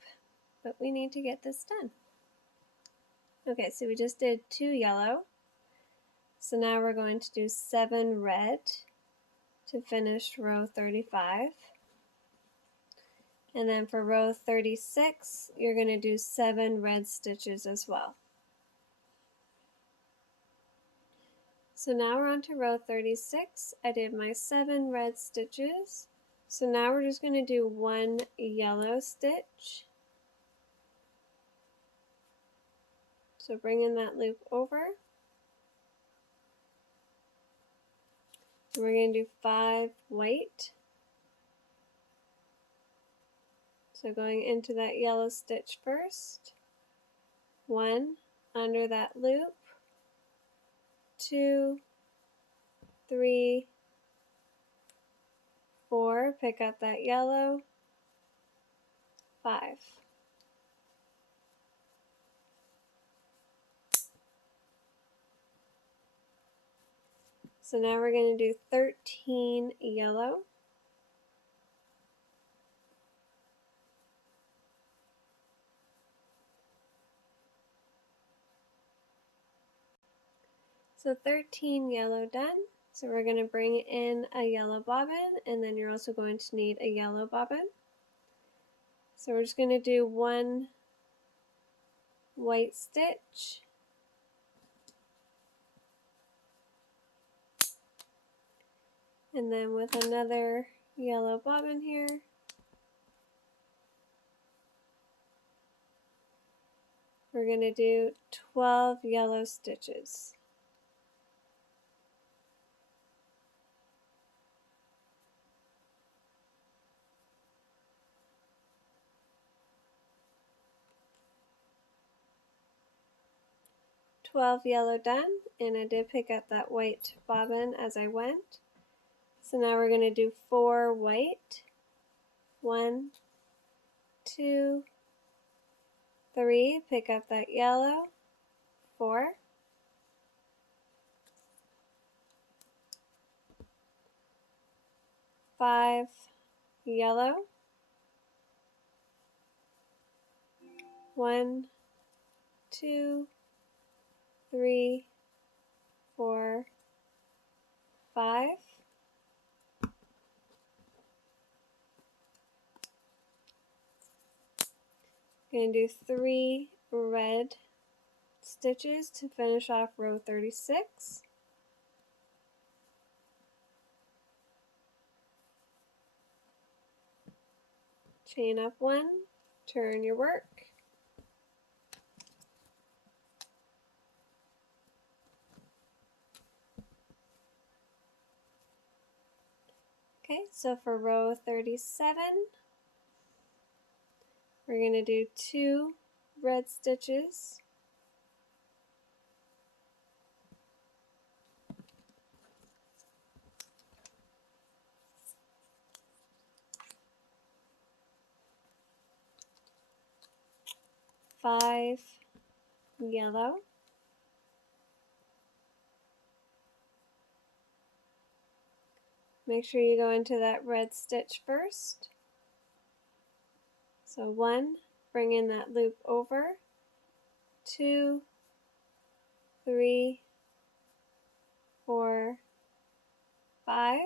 But we need to get this done. Okay, so we just did 2 yellow. So now we're going to do 7 red to finish row 35. And then for row 36, you're going to do 7 red stitches as well. So now we're on to row 36. I did my 7 red stitches. So now we're just going to do 1 yellow stitch. So bring in that loop over. We're going to do 5 white So going into that yellow stitch first, 1 under that loop, 2, 3, 4, pick up that yellow, 5. So now we're going to do 13 yellow. So 13 yellow done. So we're going to bring in a yellow bobbin, and then you're also going to need a yellow bobbin. So we're just going to do 1 white stitch, and then with another yellow bobbin here, we're going to do 12 yellow stitches. Yellow done, and I did pick up that white bobbin as I went. So now we're going to do 4 white. 1, 2, 3, pick up that yellow, 4. 5 yellow, 1, 2, 3, 4, 5. Going to do 3 red stitches to finish off row 36. Chain up 1, turn your work. Okay, so for row 37, we're going to do 2 red stitches, five yellow, make sure you go into that red stitch first. So 1, bring in that loop over, 2, 3, 4, 5.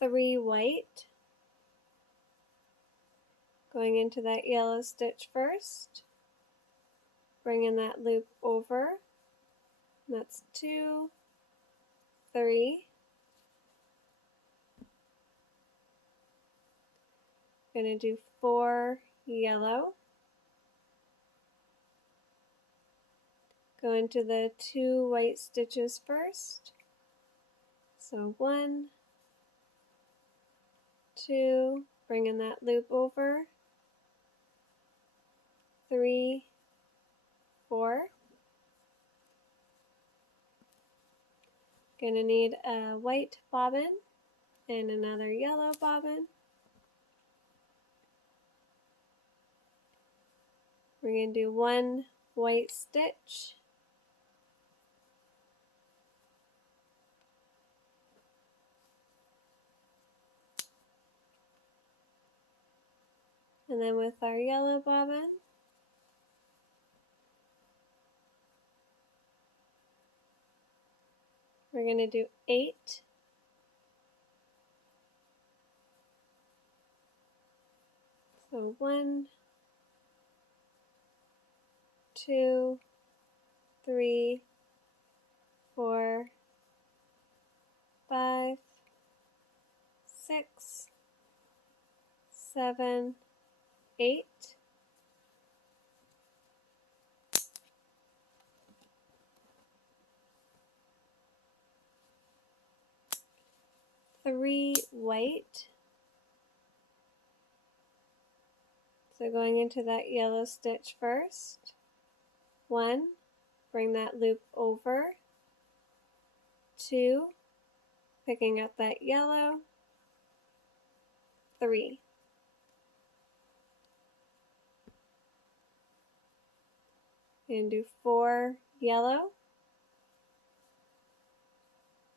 3 white, going into that yellow stitch first, bring in that loop over, that's 2, 3, going to do 4 yellow, go into the 2 white stitches first, so 1, 2, bring in that loop over, 3, 4. Going to need a white bobbin and another yellow bobbin. We're going to do 1 white stitch, and then with our yellow bobbin, we're going to do 8. So 1, 2, 3, 4, 5, 6, 7, 8. 3 white. So going into that yellow stitch first, 1, bring that loop over, 2, picking up that yellow, 3. And do 4 yellow,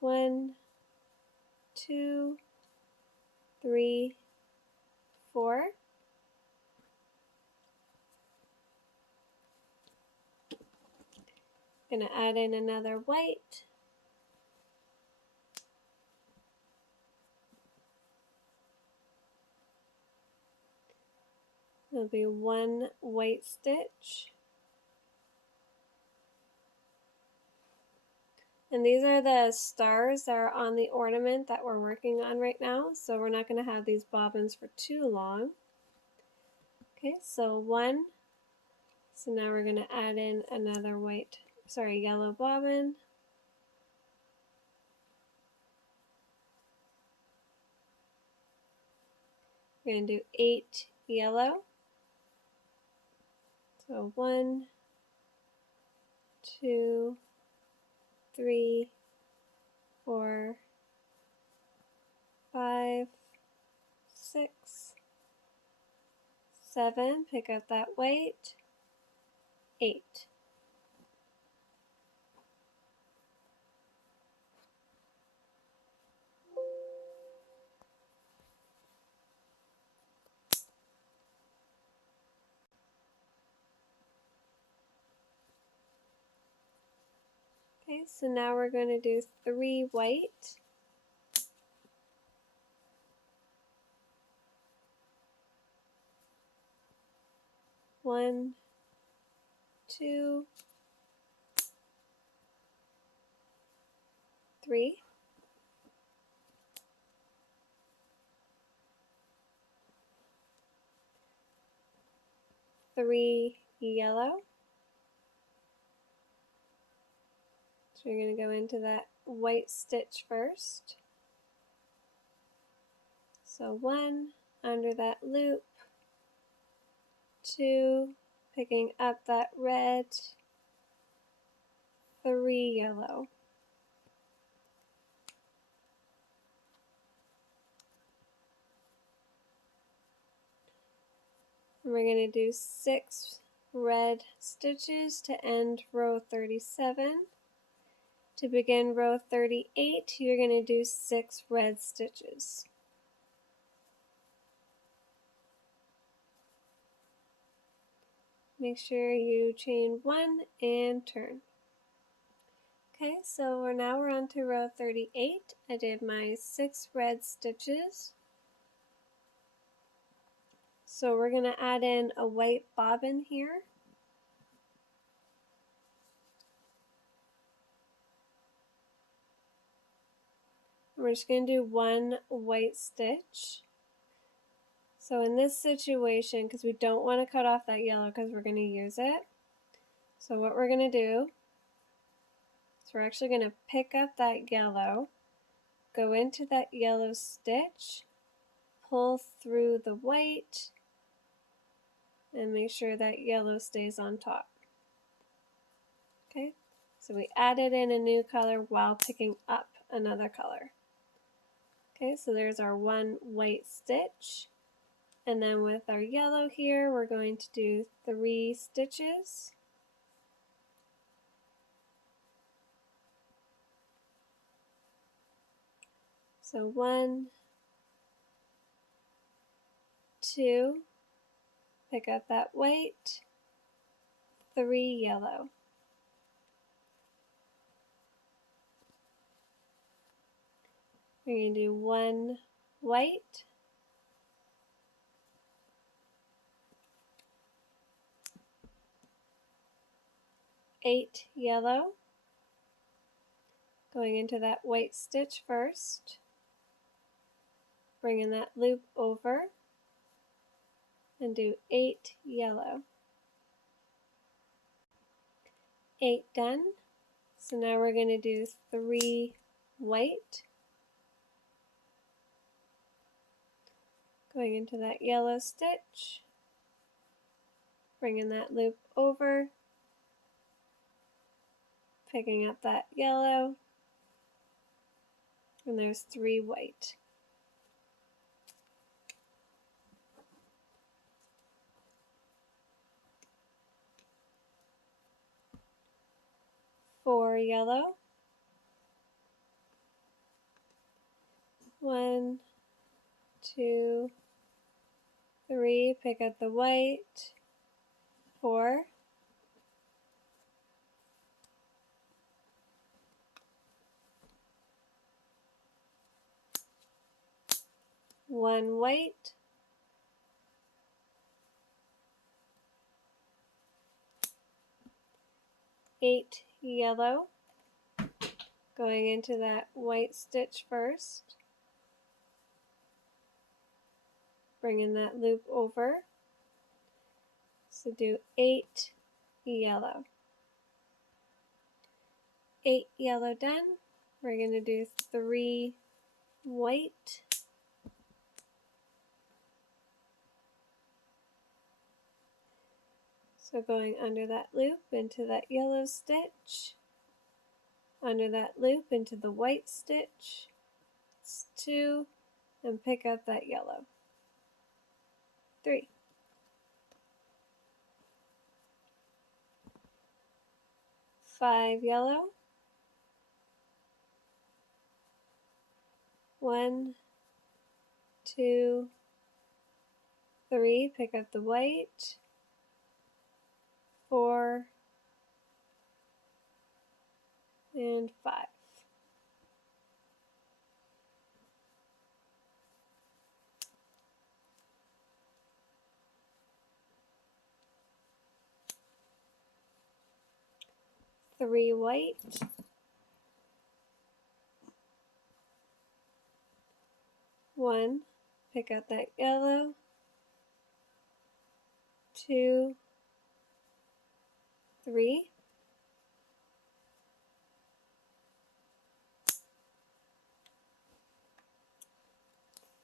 1, 2, 3, 4. Gonna add in another white. There'll be 1 white stitch. And these are the stars that are on the ornament that we're working on right now, so we're not going to have these bobbins for too long. Okay, so 1. So now we're going to add in another yellow bobbin. We're going to do 8 yellow. So 1, 2, 3, 4, 5, 6, 7, pick up that white, 8. Okay, so now we're going to do 3 white. One, 2, 3. 3 yellow. So you're going to go into that white stitch first. So 1 under that loop, 2 picking up that red, 3 yellow. And we're going to do 6 red stitches to end row 37. To begin row 38, you're going to do 6 red stitches. Make sure you chain 1 and turn. Okay, so we're on to row 38. I did my 6 red stitches. So we're going to add in a white bobbin here. We're just going to do 1 white stitch. So in this situation, because we don't want to cut off that yellow because we're going to use it, so what we're going to do is we're actually going to pick up that yellow, go into that yellow stitch, pull through the white, and make sure that yellow stays on top. Okay, so we added in a new color while picking up another color. Okay, so there's our 1 white stitch. And then with our yellow here, we're going to do 3 stitches. So 1, 2, pick up that white, 3 yellow. We're going to do 1 white, 8 yellow, going into that white stitch first, bringing that loop over, and do 8 yellow. 8 done. So now we're going to do 3 white, going into that yellow stitch, bringing that loop over, picking up that yellow, and there's 3 white. Four yellow, 1, 2, 3, pick up the white, 4, 1 white, 8 yellow, going into that white stitch first, bringing that loop over, so do 8 yellow. 8 yellow done, we're going to do 3 white, so going under that loop into that yellow stitch, under that loop into the white stitch, it's 2, and pick up that yellow, 3. 5 yellow, 1, 2, 3, pick up the white, 4, and 5. Three white, 1, pick up that yellow, 2, 3,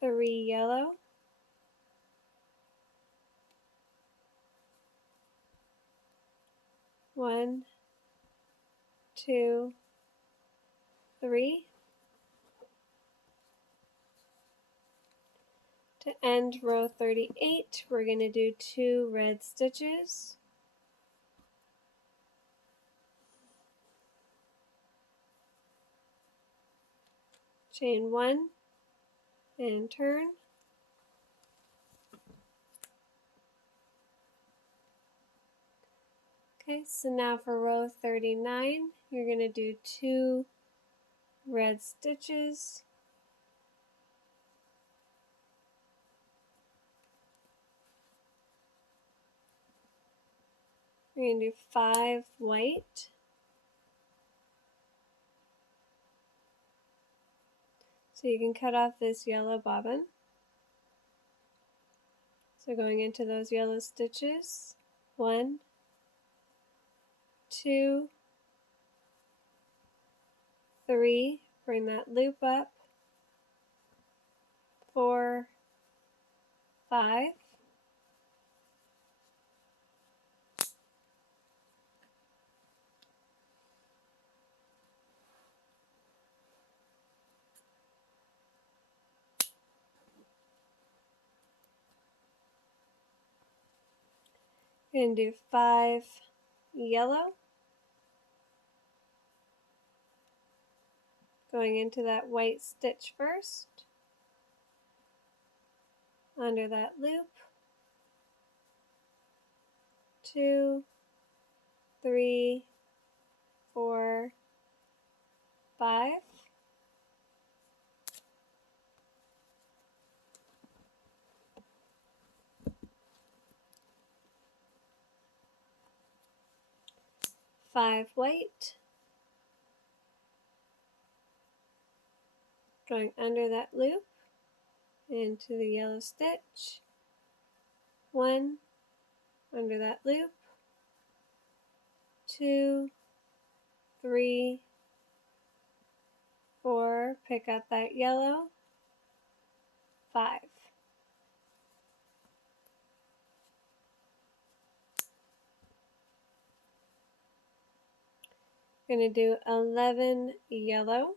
3 yellow, 1, 2, 3. To end row 38, we're going to do 2 red stitches. Chain 1 and turn. Okay, so now for row 39, you're going to do 2 red stitches. We're going to do 5 white. So you can cut off this yellow bobbin. So going into those yellow stitches, 1, 2, 3, bring that loop up, 4, 5, and do 5 yellow, going into that white stitch first, under that loop, 2, 3, 4, 5, 5 white, going under that loop into the yellow stitch, 1, under that loop, 2, 3, 4, pick up that yellow, 5. I'm going to do 11 yellow,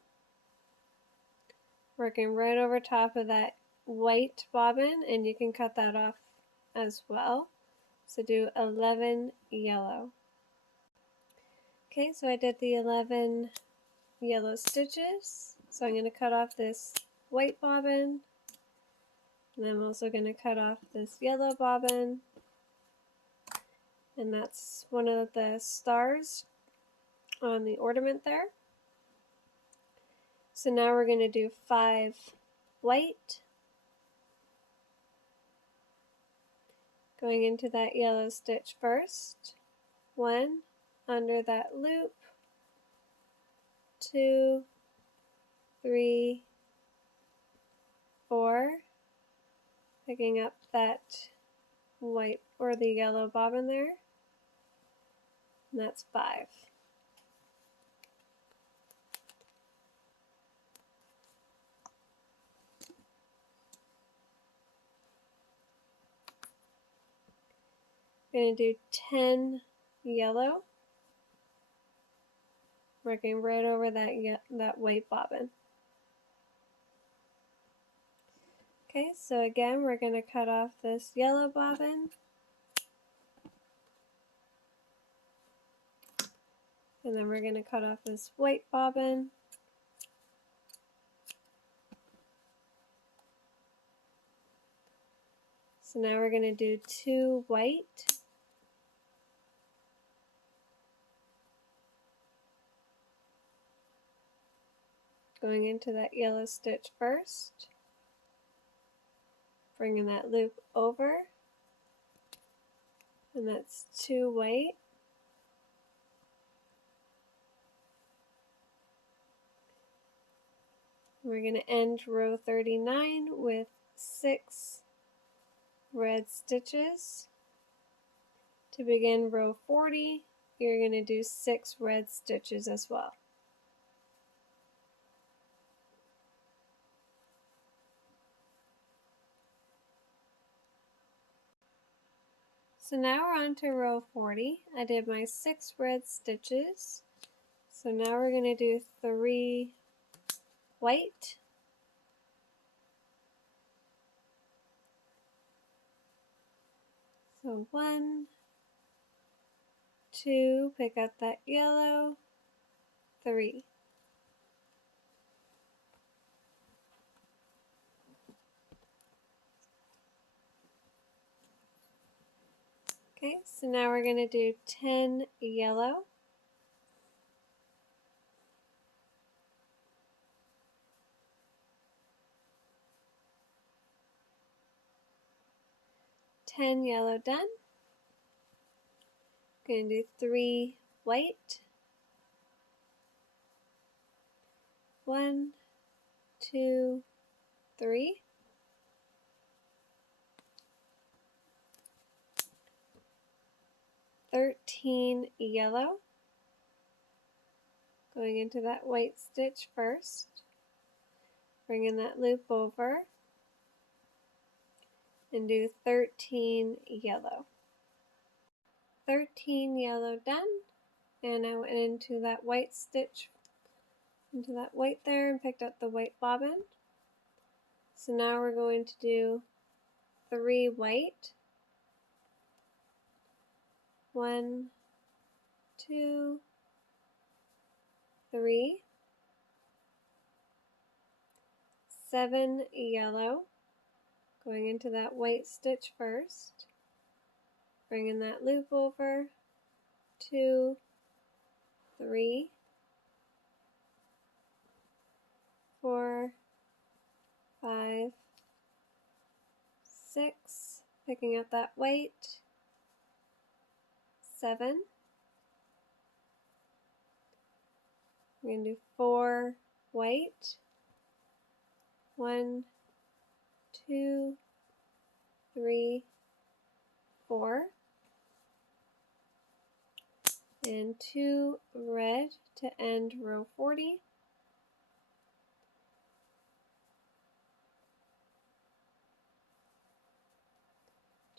working right over top of that white bobbin, and you can cut that off as well. So do 11 yellow. Okay, so I did the 11 yellow stitches. So I'm going to cut off this white bobbin, and I'm also going to cut off this yellow bobbin, and that's one of the stars on the ornament there. So now we're going to do 5 white, going into that yellow stitch first, 1 under that loop, 2, 3, 4, picking up that white or the yellow bobbin there, and that's 5. I'm going to do 10 yellow, working right over that white bobbin. Okay, so again we're going to cut off this yellow bobbin, and then we're going to cut off this white bobbin, so now we're going to do 2 white, going into that yellow stitch first, bringing that loop over, and that's 2 white, we're going to end row 39 with 6 red stitches. To begin row 40, you're going to do 6 red stitches as well. So now we're on to row 40. I did my 6 red stitches. So now we're going to do 3 white, so 1, 2, pick up that yellow, 3. Okay, so now we're going to do 10 yellow, 10 yellow done. Going to do 3 white, 1, 2, 3. 13 yellow, going into that white stitch first, bringing that loop over, and do 13 yellow. 13 yellow done, and I went into that white stitch, into that white there, and picked up the white bobbin. So now we're going to do 3 white, 1, 2, 3, 7 yellow, going into that white stitch first, bringing that loop over, 2, 3, 4, 5, 6, picking up that white, 7, we're going to do 4 white, 1, 2, 3, 4, and 2 red to end row 40.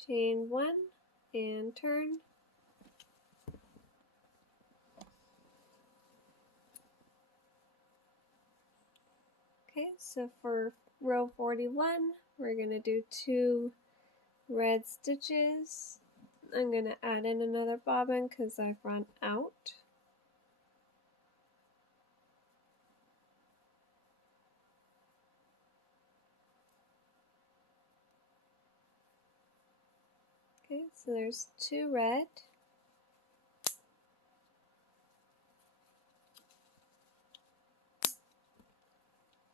Chain 1 and turn. Okay, so for row 41, we're going to do 2 red stitches. I'm going to add in another bobbin because I've run out. Okay, so there's 2 red,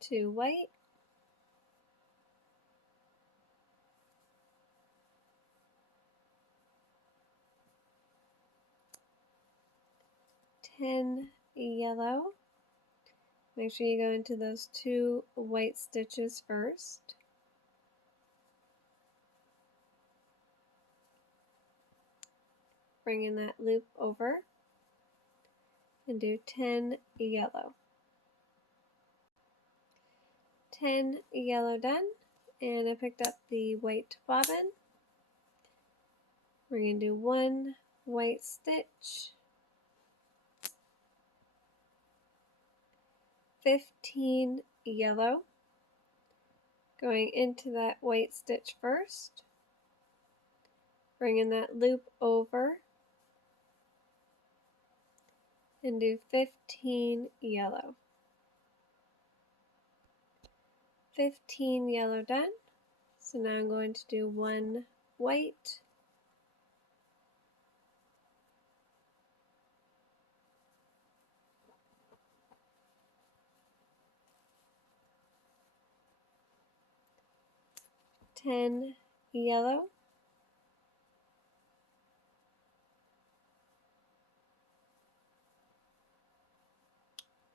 2 white, 10 yellow. Make sure you go into those 2 white stitches first. Bring in that loop over and do 10 yellow. 10 yellow done, and I picked up the white bobbin. We're going to do 1 white stitch, 15 yellow, going into that white stitch first, bring in that loop over, and do 15 yellow. 15 yellow done, so now I'm going to do 1 white, 10 yellow,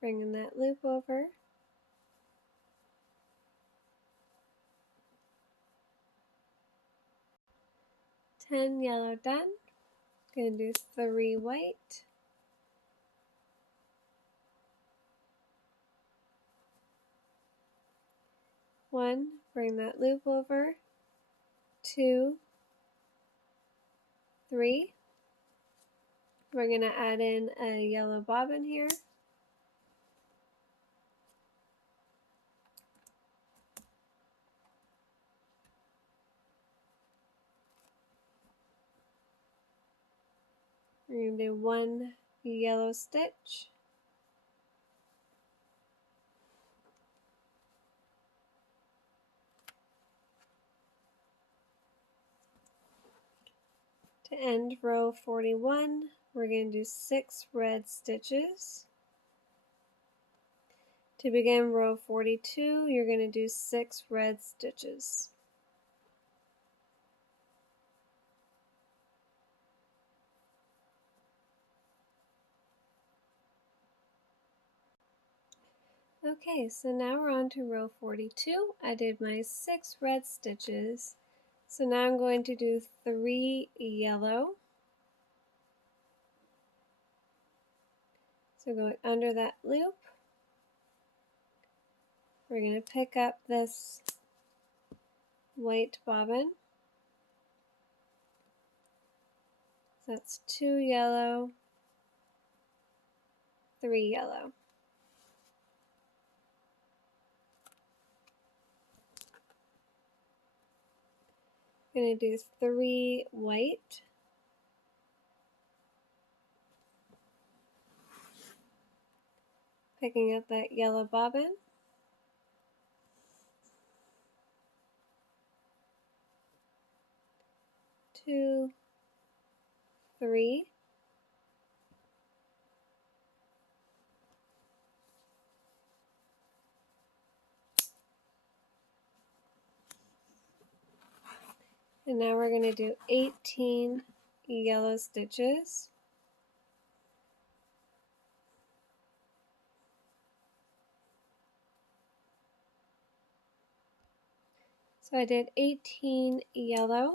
bring in that loop over, yellow done. Gonna do 3 white, 1, bring that loop over, 2, 3. We're gonna add in a yellow bobbin here. We're going to do 1 yellow stitch, to end row 41, we're going to do 6 red stitches. To begin row 42, you're going to do 6 red stitches. Okay, so now we're on to row 42. I did my 6 red stitches. So now I'm going to do 3 yellow. So going under that loop, we're going to pick up this white bobbin. So that's 2 yellow, 3 yellow. I'm going to do 3 white, picking up that yellow bobbin, 2, 3, and now we're going to do 18 yellow stitches. So I did 18 yellow.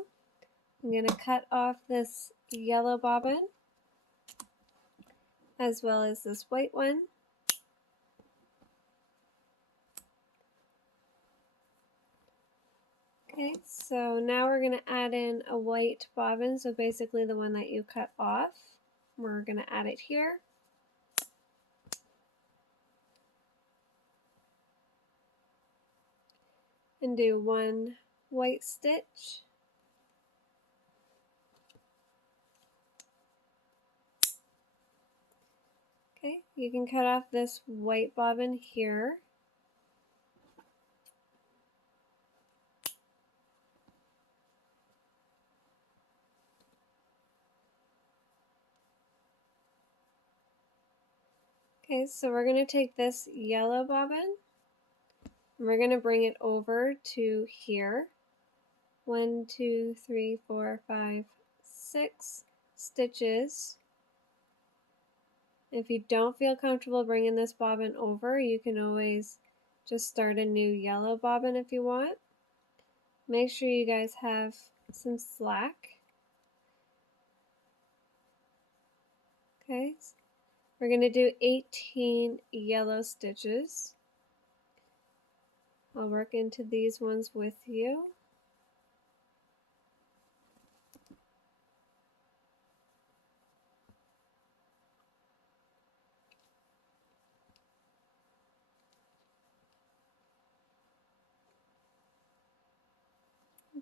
I'm going to cut off this yellow bobbin as well as this white one. Okay, so now we're going to add in a white bobbin, so basically the one that you cut off. We're going to add it here. and do 1 white stitch. Okay, you can cut off this white bobbin here. Okay, so we're going to take this yellow bobbin and we're going to bring it over to here. 1, 2, 3, 4, 5, 6 stitches. If you don't feel comfortable bringing this bobbin over, you can always just start a new yellow bobbin if you want. Make sure you guys have some slack. Okay, we're going to do 18 yellow stitches. I'll work into these ones with you.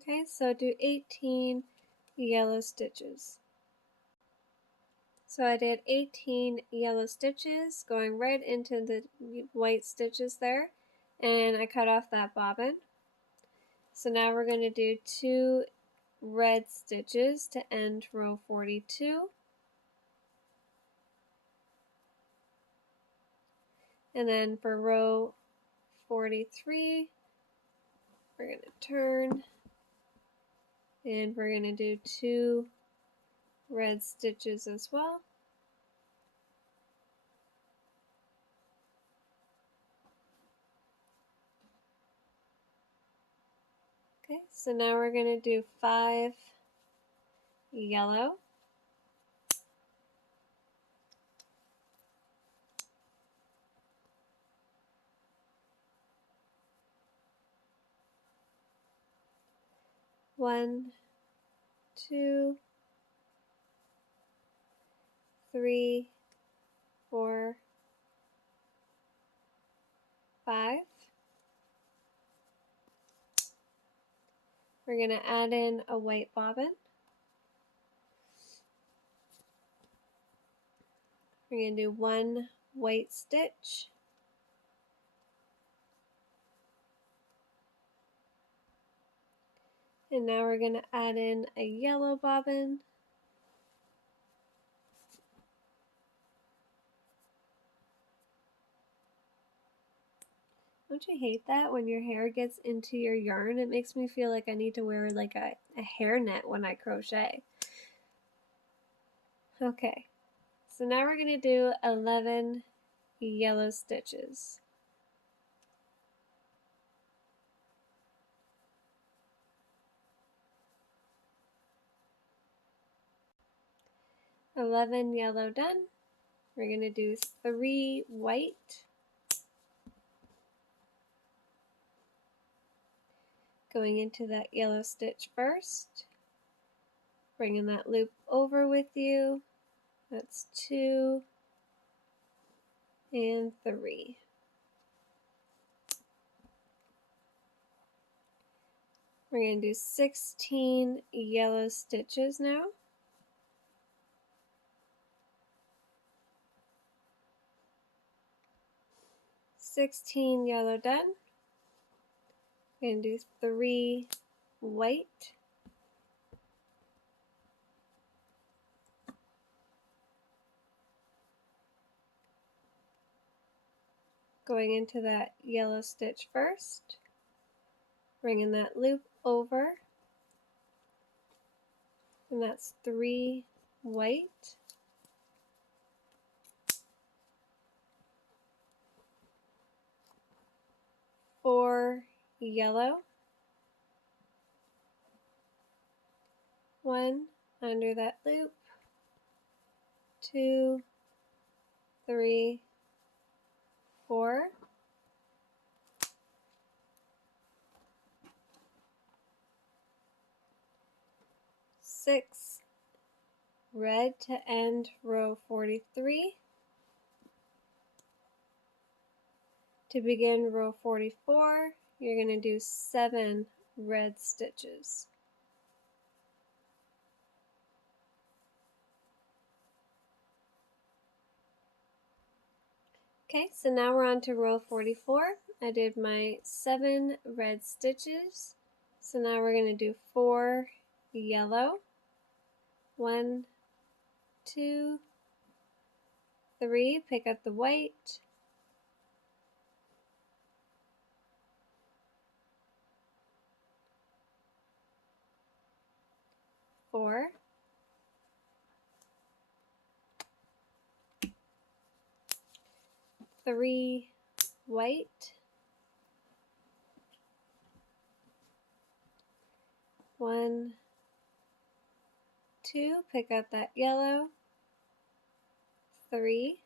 Okay, so do 18 yellow stitches. So I did 18 yellow stitches going right into the white stitches there, and I cut off that bobbin. So now we're going to do 2 red stitches to end row 42. And then for row 43, we're going to turn and we're going to do 2 red stitches as well. Okay, so now we're going to do 5 yellow. One, 2, 3, 4, 5. We're going to add in a white bobbin. We're going to do 1 white stitch. And now we're going to add in a yellow bobbin. Don't you hate that when your hair gets into your yarn? It makes me feel like I need to wear like a hairnet when I crochet. Okay, so now we're going to do 11 yellow stitches. $11 yellow done. We're going to do 3 white. Going into that yellow stitch first. Bringing that loop over with you. That's 2 and 3. We're going to do 16 yellow stitches now. 16 yellow done. We're going to do 3 white. Going into that yellow stitch first. Bringing that loop over. And that's 3 white. 4 yellow. 1 under that loop. 2, 3, 4. 6 red to end row 43. To begin row 44, you're going to do 7 red stitches. Okay, so now we're on to row 44. I did my 7 red stitches. So now we're going to do 4 yellow. 1, 2, 3, pick up the white. 4. 3 white. 1, 2, pick up that yellow. 3.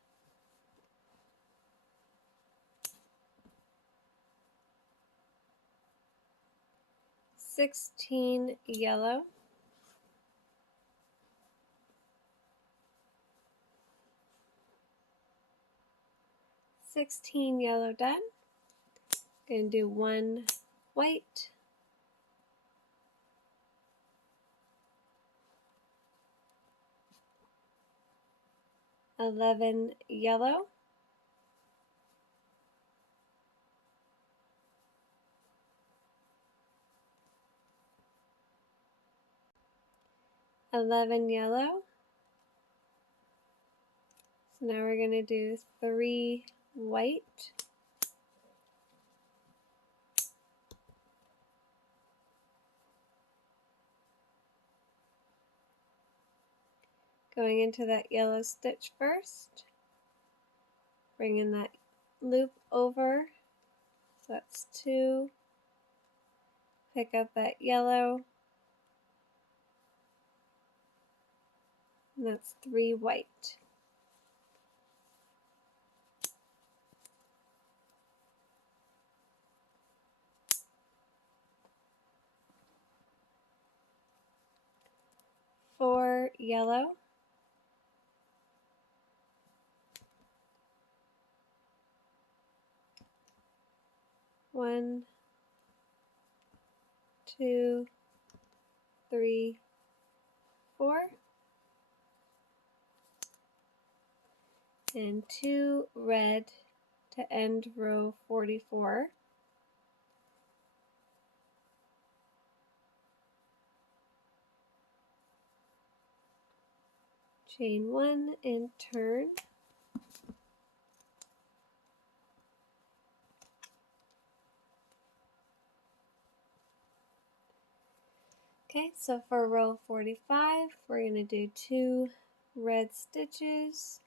16 yellow. 16 yellow done. Going to do 1 white. 11 yellow. 11 yellow. So now we're going to do 3 white. Going into that yellow stitch first, bringing that loop over, so that's 2, pick up that yellow, and that's 3 white. Four yellow. 1, 2, 3, 4. And 2 red to end row 44. Chain 1 and turn. Okay, so for row 45, we're going to do 2 red stitches.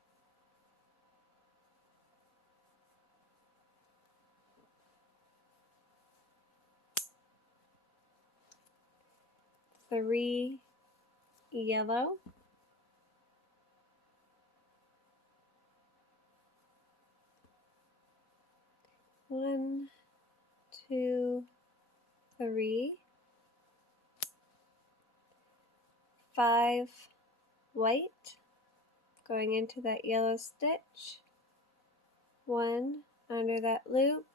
Three yellow. 1, 2, 3. 5 white. Going into that yellow stitch. 1 under that loop.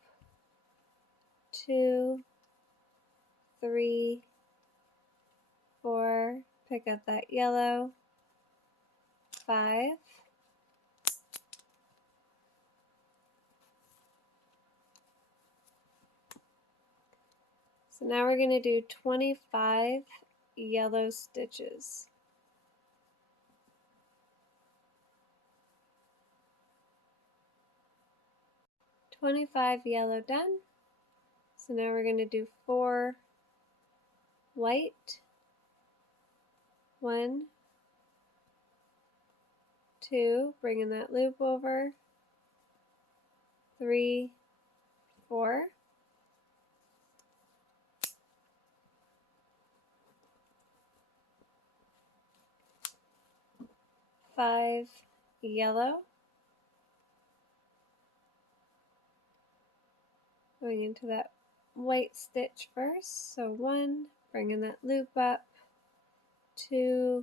2, 3, 4. Pick up that yellow. 5. So now we're going to do 25 yellow stitches. 25 yellow done. So now we're going to do 4 white. 1, 2, bringing that loop over. 3, 4. 5 yellow. Going into that white stitch first. So 1, bringing that loop up. 2,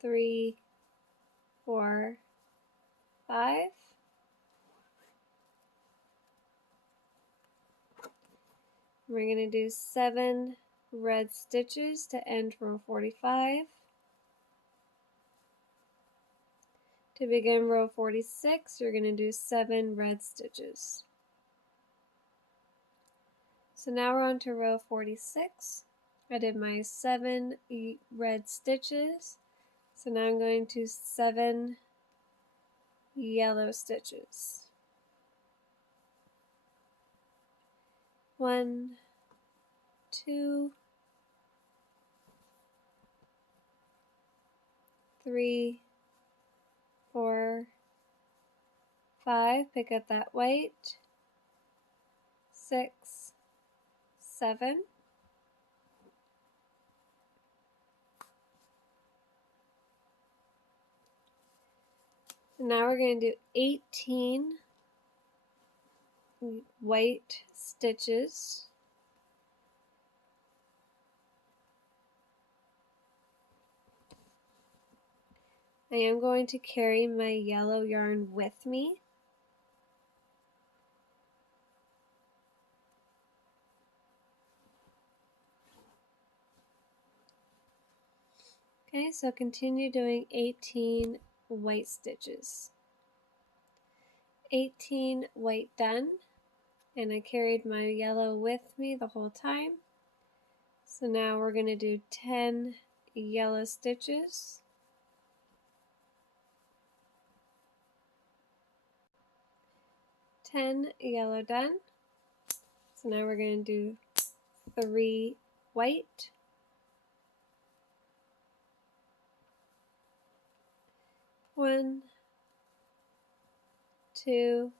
3, 4, 5. We're going to do 7 red stitches to end row 45. To begin row 46, you're going to do 7 red stitches. So now we're on to row 46. I did my 7 red stitches. So now I'm going to 7 yellow stitches. 1, 2, 3, 4, 5. Pick up that white. 6, 7. And now we're going to do 18 white stitches. I am going to carry my yellow yarn with me. Okay, so continue doing 18 white stitches. 18 white done, and I carried my yellow with me the whole time. So now we're going to do 10 yellow stitches. 10 yellow done. So now we're going to do 3 white. 1, 2,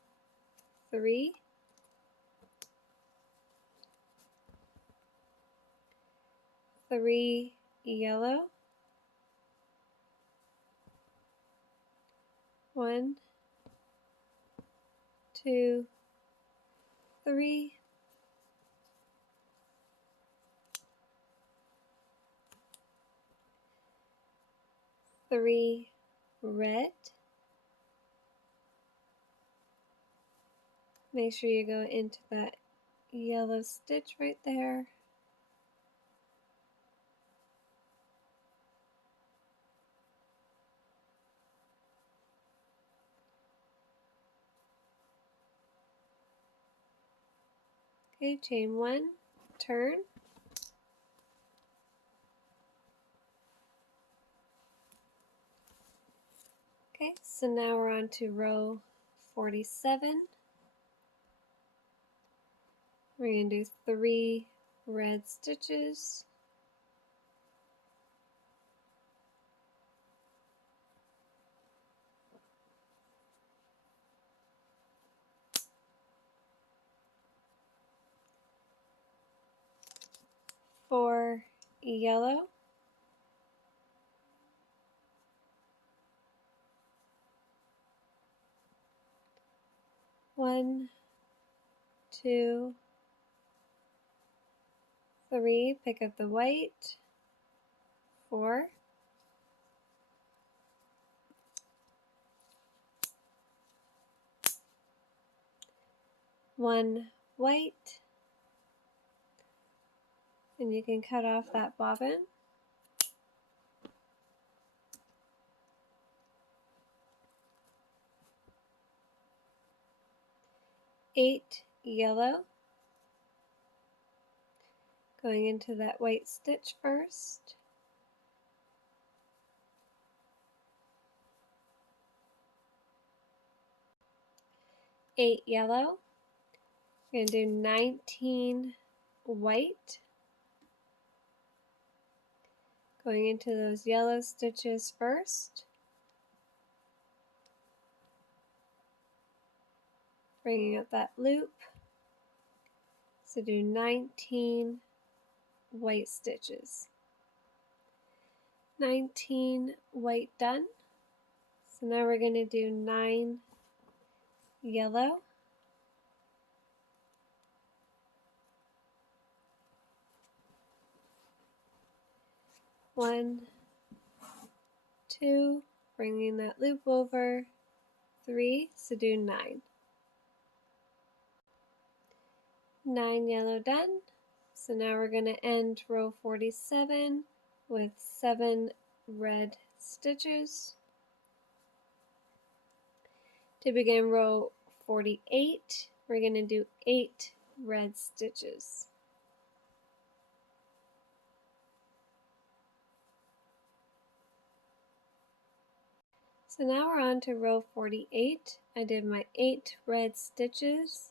3. 3 yellow. 1, 2, 3. 3 red. Make sure you go into that yellow stitch right there. Okay, chain 1, turn. Okay, so now we're on to row 47. We're going to do 3 red stitches. 4 yellow. 1, 2, 3. Pick up the white. 4. 1 white. And you can cut off that bobbin. 8 yellow. Going into that white stitch first. 8 yellow. We're going to do 19 white. Going into those yellow stitches first. Bringing up that loop. So do 19 white stitches. 19 white done. So now we're going to do 9 yellow. 1, 2, bringing that loop over. 3, so do 9. 9 yellow done. So now we're going to end row 47 with 7 red stitches. To begin row 48, we're going to do 8 red stitches. So now we're on to row 48. I did my 8 red stitches.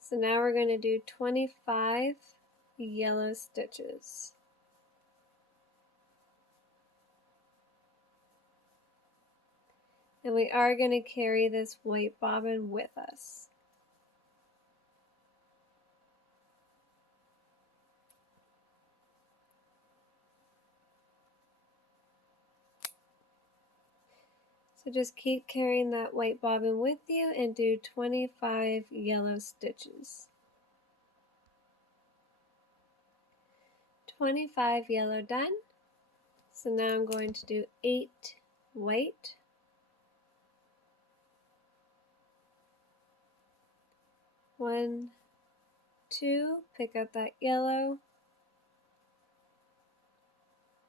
So now we're going to do 25 yellow stitches. And we are going to carry this white bobbin with us. So just keep carrying that white bobbin with you and do 25 yellow stitches. 25 yellow done. So now I'm going to do 8 white. 1, 2, pick up that yellow.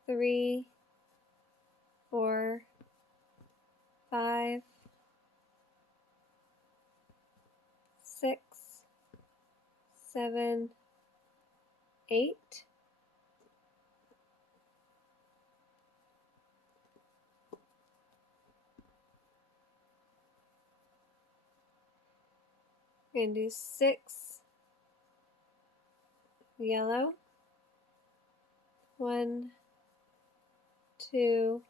3, 4, 5, 6, 7, 8. We're going to do 6 yellow. 1, 2,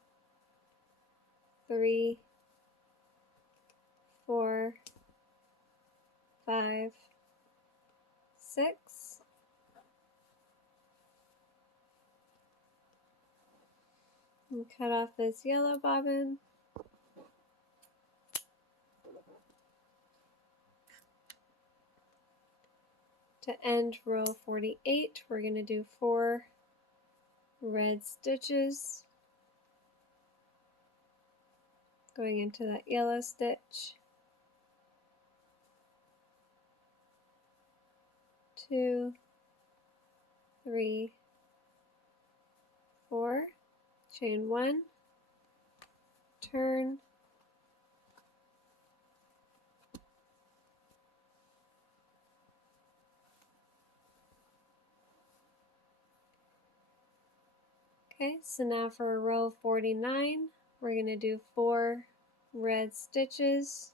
3, 4, 5, 6. And cut off this yellow bobbin. To end row 48, we're going to do 4 red stitches going into that yellow stitch. 2, 3, 4, chain 1, turn, okay, so now for row 49, we're going to do 4 red stitches.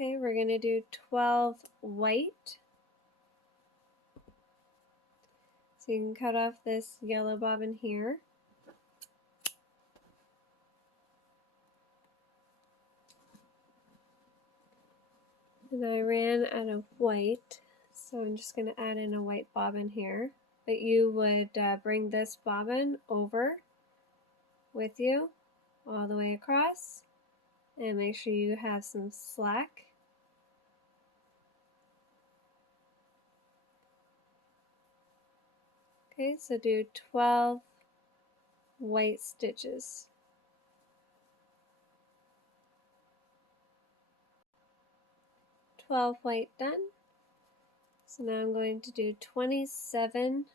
Okay, we're going to do 12 white. So you can cut off this yellow bobbin here. And I ran out of white, so I'm just going to add in a white bobbin here. But you would bring this bobbin over with you all the way across and make sure you have some slack. Okay, so do 12 white stitches. 12 white done. So now I'm going to do 27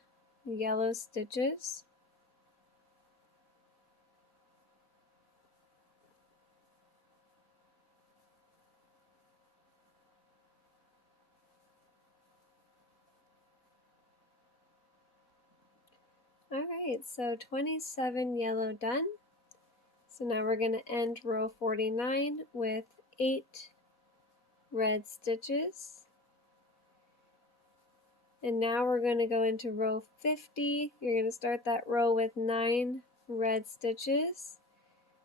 yellow stitches. Alright, so 27 yellow done. So now we're going to end row 49 with 8 red stitches. And now we're going to go into row 50. You're going to start that row with 9 red stitches.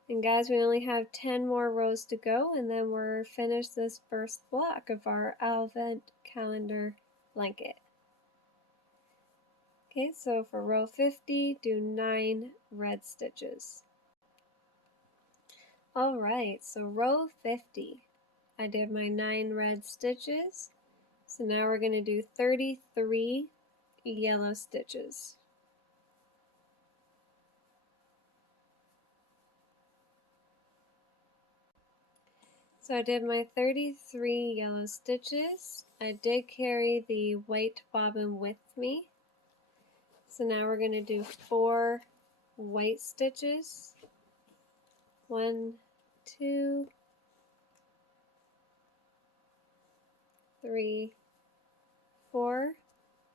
And guys, we only have 10 more rows to go, and then we're finished this first block of our Advent calendar blanket. Okay, so for row 50, do 9 red stitches. Alright, so row 50. I did my 9 red stitches. So now we're going to do 33 yellow stitches. So I did my 33 yellow stitches. I did carry the white bobbin with me. So now we're going to do 4 white stitches. 1, 2, 3, 4.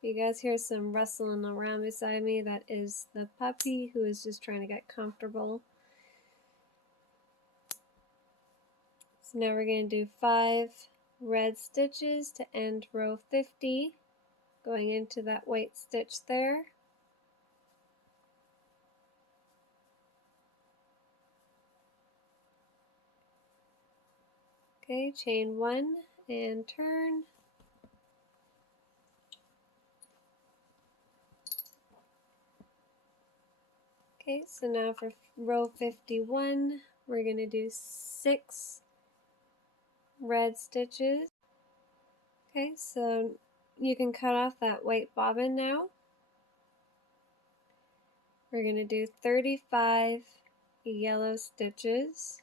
You guys hear some rustling around beside me. That is the puppy who is just trying to get comfortable. So now we're going to do 5 red stitches to end row 50, going into that white stitch there. Okay, chain 1 and turn. Okay, so now for row 51, we're going to do 6 red stitches. Okay, so you can cut off that white bobbin now. We're going to do 35 yellow stitches.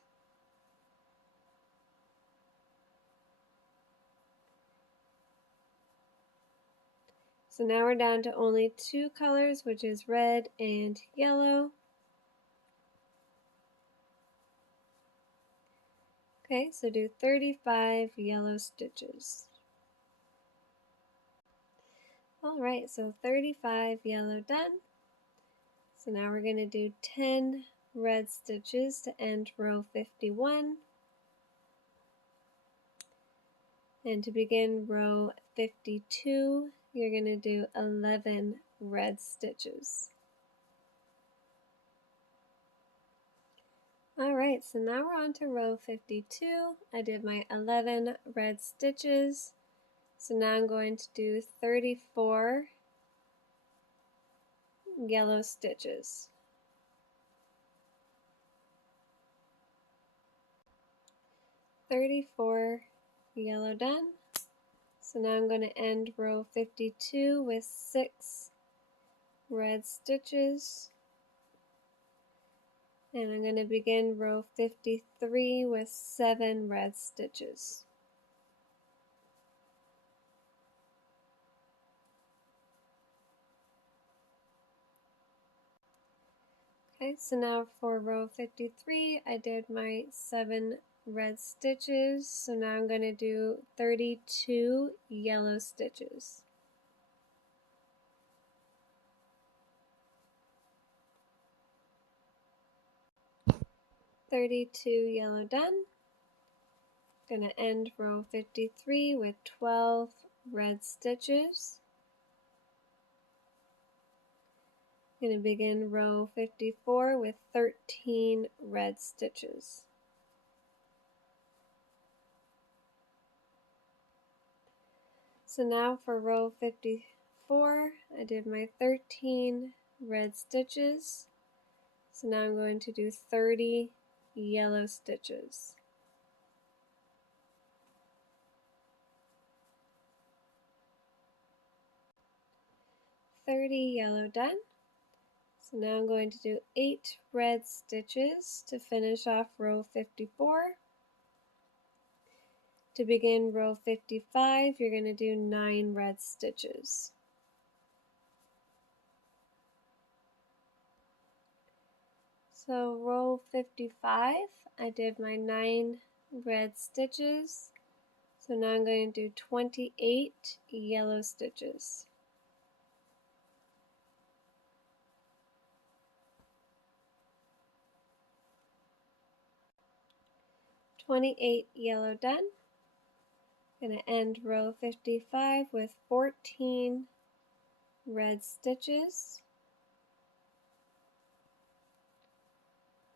So now we're down to only 2 colors, which is red and yellow. Okay, so do 35 yellow stitches. Alright, so 35 yellow done. So now we're going to do 10 red stitches to end row 51. And to begin row 52, you're going to do 11 red stitches. Alright, so now we're on to row 52. I did my 11 red stitches. So now I'm going to do 34 yellow stitches. Yellow done. So now I'm going to end row 52 with 6 red stitches. And I'm going to begin row 53 with 7 red stitches. Okay, so now for row 53, I did my 7 red stitches. So now I'm going to do 32 yellow stitches. 32 yellow done. Going to end row 53 with 12 red stitches. Going to begin row 54 with 13 red stitches. So now for row 54, I did my 13 red stitches. So now I'm going to do 30 yellow stitches. 30 yellow done. So now I'm going to do 8 red stitches to finish off row 54. To begin row 55, you're going to do 9 red stitches. So row 55, I did my 9 red stitches. So now I'm going to do 28 yellow stitches. 28 yellow done. Going to end row 55 with 14 red stitches.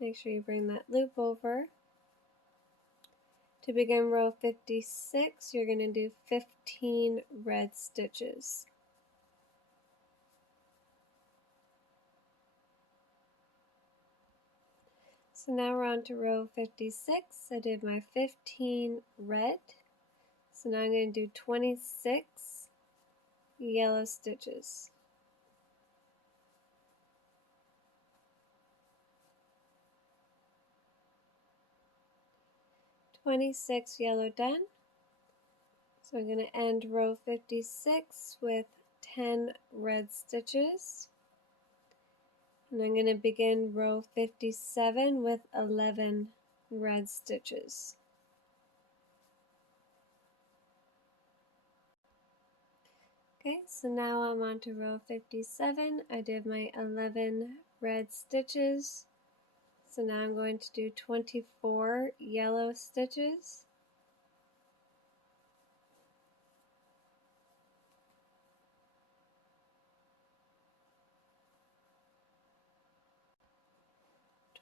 Make sure you bring that loop over. To begin row 56, you're going to do 15 red stitches. So now we're on to row 56. I did my 15 red. So now I'm going to do 26 yellow stitches. 26 yellow done. So I'm going to end row 56 with 10 red stitches. And I'm going to begin row 57 with 11 red stitches. Okay, so now I'm on to row 57. I did my 11 red stitches. So now I'm going to do 24 yellow stitches.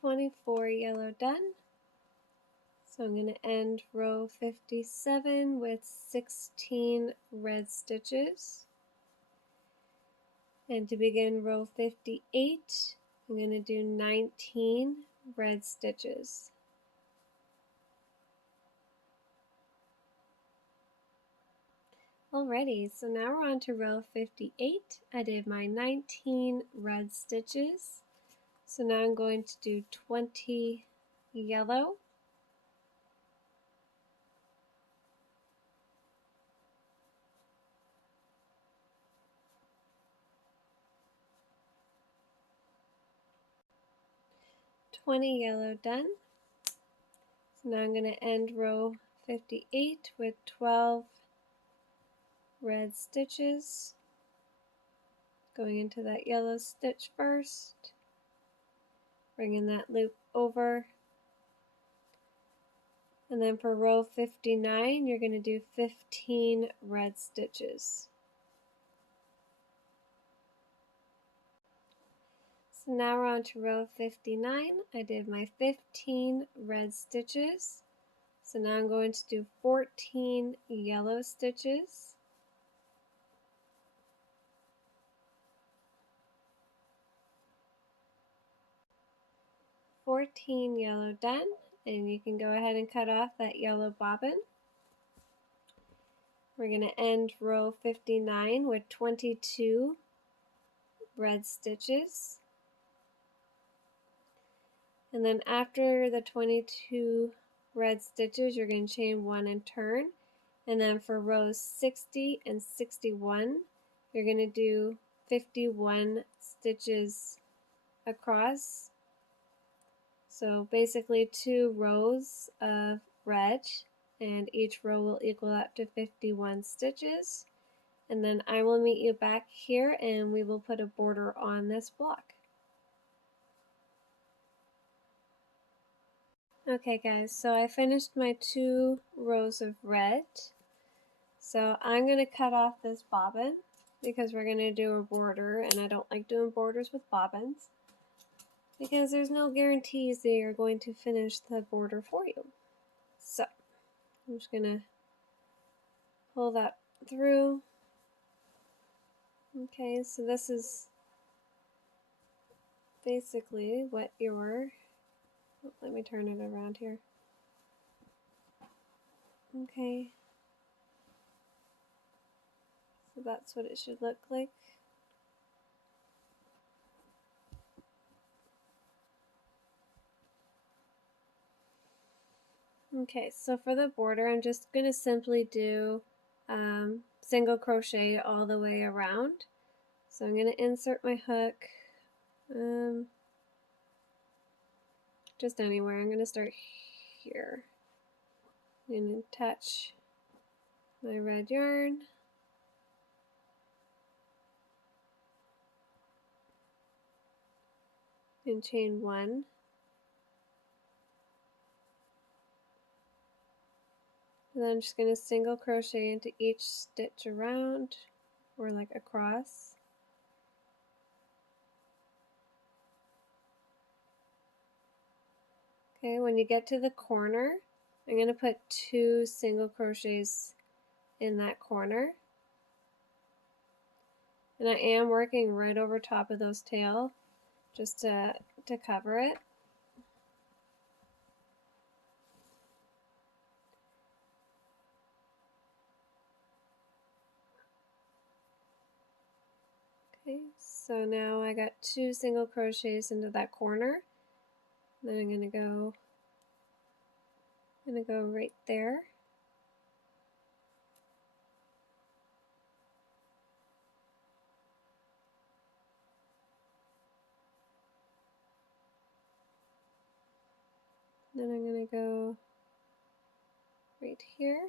Yellow done. So I'm going to end row 57 with 16 red stitches. And to begin row 58, I'm going to do 19 red stitches. Alrighty, so now we're on to row 58. I did my 19 red stitches. So now I'm going to do 20 yellow. Yellow done. So now I'm going to end row 58 with 12 red stitches. Going into that yellow stitch first. Bringing that loop over. And then for row 59, you're going to do 15 red stitches. So now we're on to row 59. I did my 15 red stitches. So now I'm going to do 14 yellow stitches. Yellow done, and you can go ahead and cut off that yellow bobbin. We're going to end row 59 with 22 red stitches. And then after the 22 red stitches, you're going to chain 1 and turn. And then for rows 60 and 61, you're going to do 51 stitches across. So basically 2 rows of red, and each row will equal up to 51 stitches. And then I will meet you back here and we will put a border on this block. Okay guys, so I finished my 2 rows of red. So I'm going to cut off this bobbin because we're going to do a border, and I don't like doing borders with bobbins because there's no guarantees they are going to finish the border for you. So I'm just going to pull that through. Okay, so this is basically what your, let me turn it around here. Okay, so that's what it should look like. Okay, so for the border, I'm just going to simply do single crochet all the way around. So I'm going to insert my hook just anywhere. I'm going to start here. I'm going to attach my red yarn. And chain 1. And then I'm just going to single crochet into each stitch around, or like across. Okay, when you get to the corner, I'm going to put 2 single crochets in that corner. And I am working right over top of those tail just to cover it. So now I got 2 single crochets into that corner. Then I'm gonna go right there. Then I'm gonna go right here.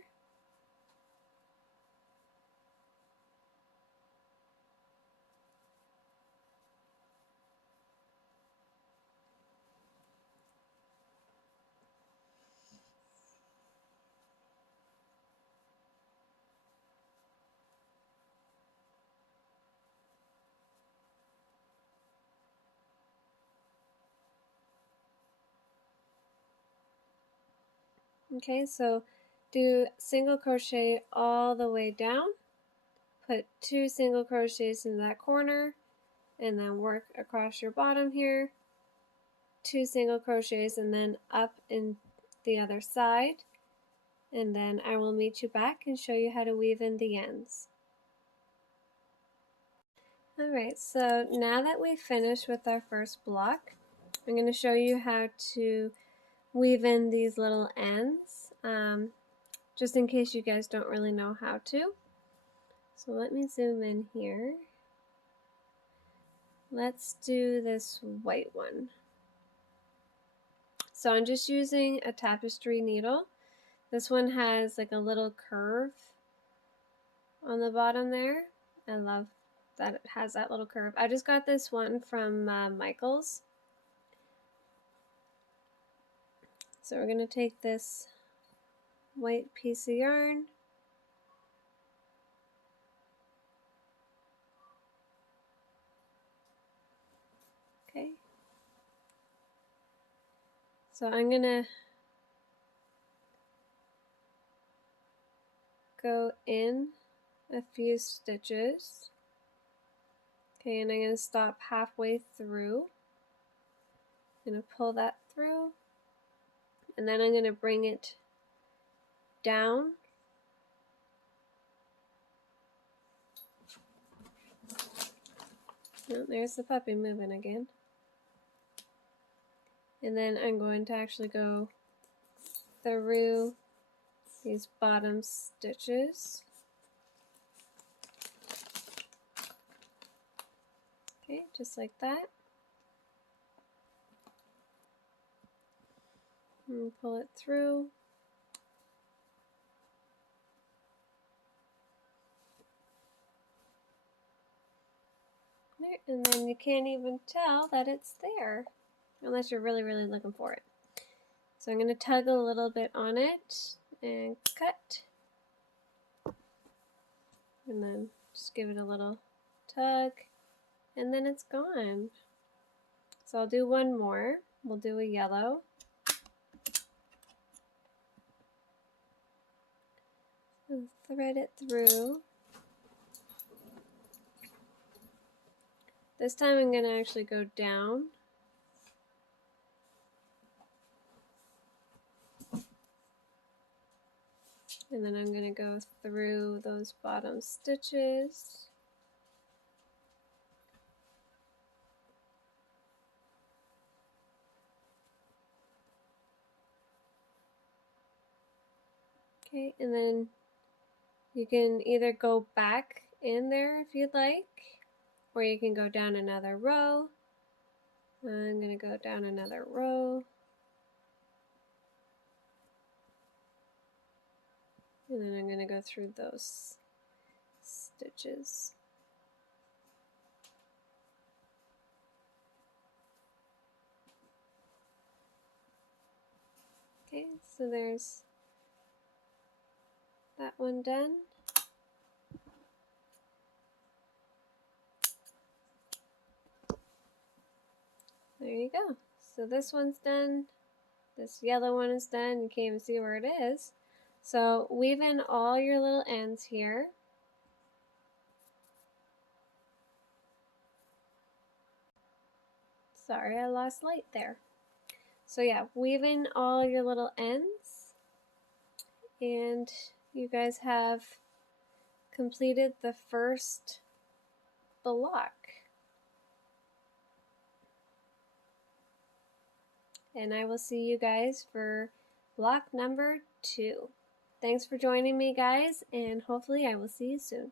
Okay, so do single crochet all the way down, put 2 single crochets in that corner, and then work across your bottom here, 2 single crochets, and then up in the other side, and then I will meet you back and show you how to weave in the ends. Alright, so now that we've finished with our first block, I'm going to show you how to weave in these little ends, just in case you guys don't really know how to. So let me zoom in here. Let's do this white one. So I'm just using a tapestry needle. This one has like a little curve on the bottom there. I love that it has that little curve. I just got this one from Michael's. So we're going to take this white piece of yarn, okay, so I'm going to go in a few stitches, okay, and I'm going to stop halfway through. I'm going to pull that through, and then I'm going to bring it down. Oh, there's the puppy moving again. And then I'm going to actually go through these bottom stitches. Okay, just like that. And pull it through. There, and then you can't even tell that it's there unless you're really, really looking for it. So I'm going to tug a little bit on it and cut. And then just give it a little tug, and then it's gone. So I'll do one more. We'll do a yellow. And thread it through. This time I'm going to actually go down. And then I'm going to go through those bottom stitches. Okay, and then you can either go back in there if you'd like, or you can go down another row. I'm going to go down another row. And then I'm going to go through those stitches. Okay, so there's that one done. There you go. So this one's done. This yellow one is done. You can't even see where it is. So weave in all your little ends here. Sorry, I lost light there. So yeah, weave in all your little ends, and you guys have completed the first block. and I will see you guys for block number 2. Thanks for joining me, guys, and hopefully I will see you soon.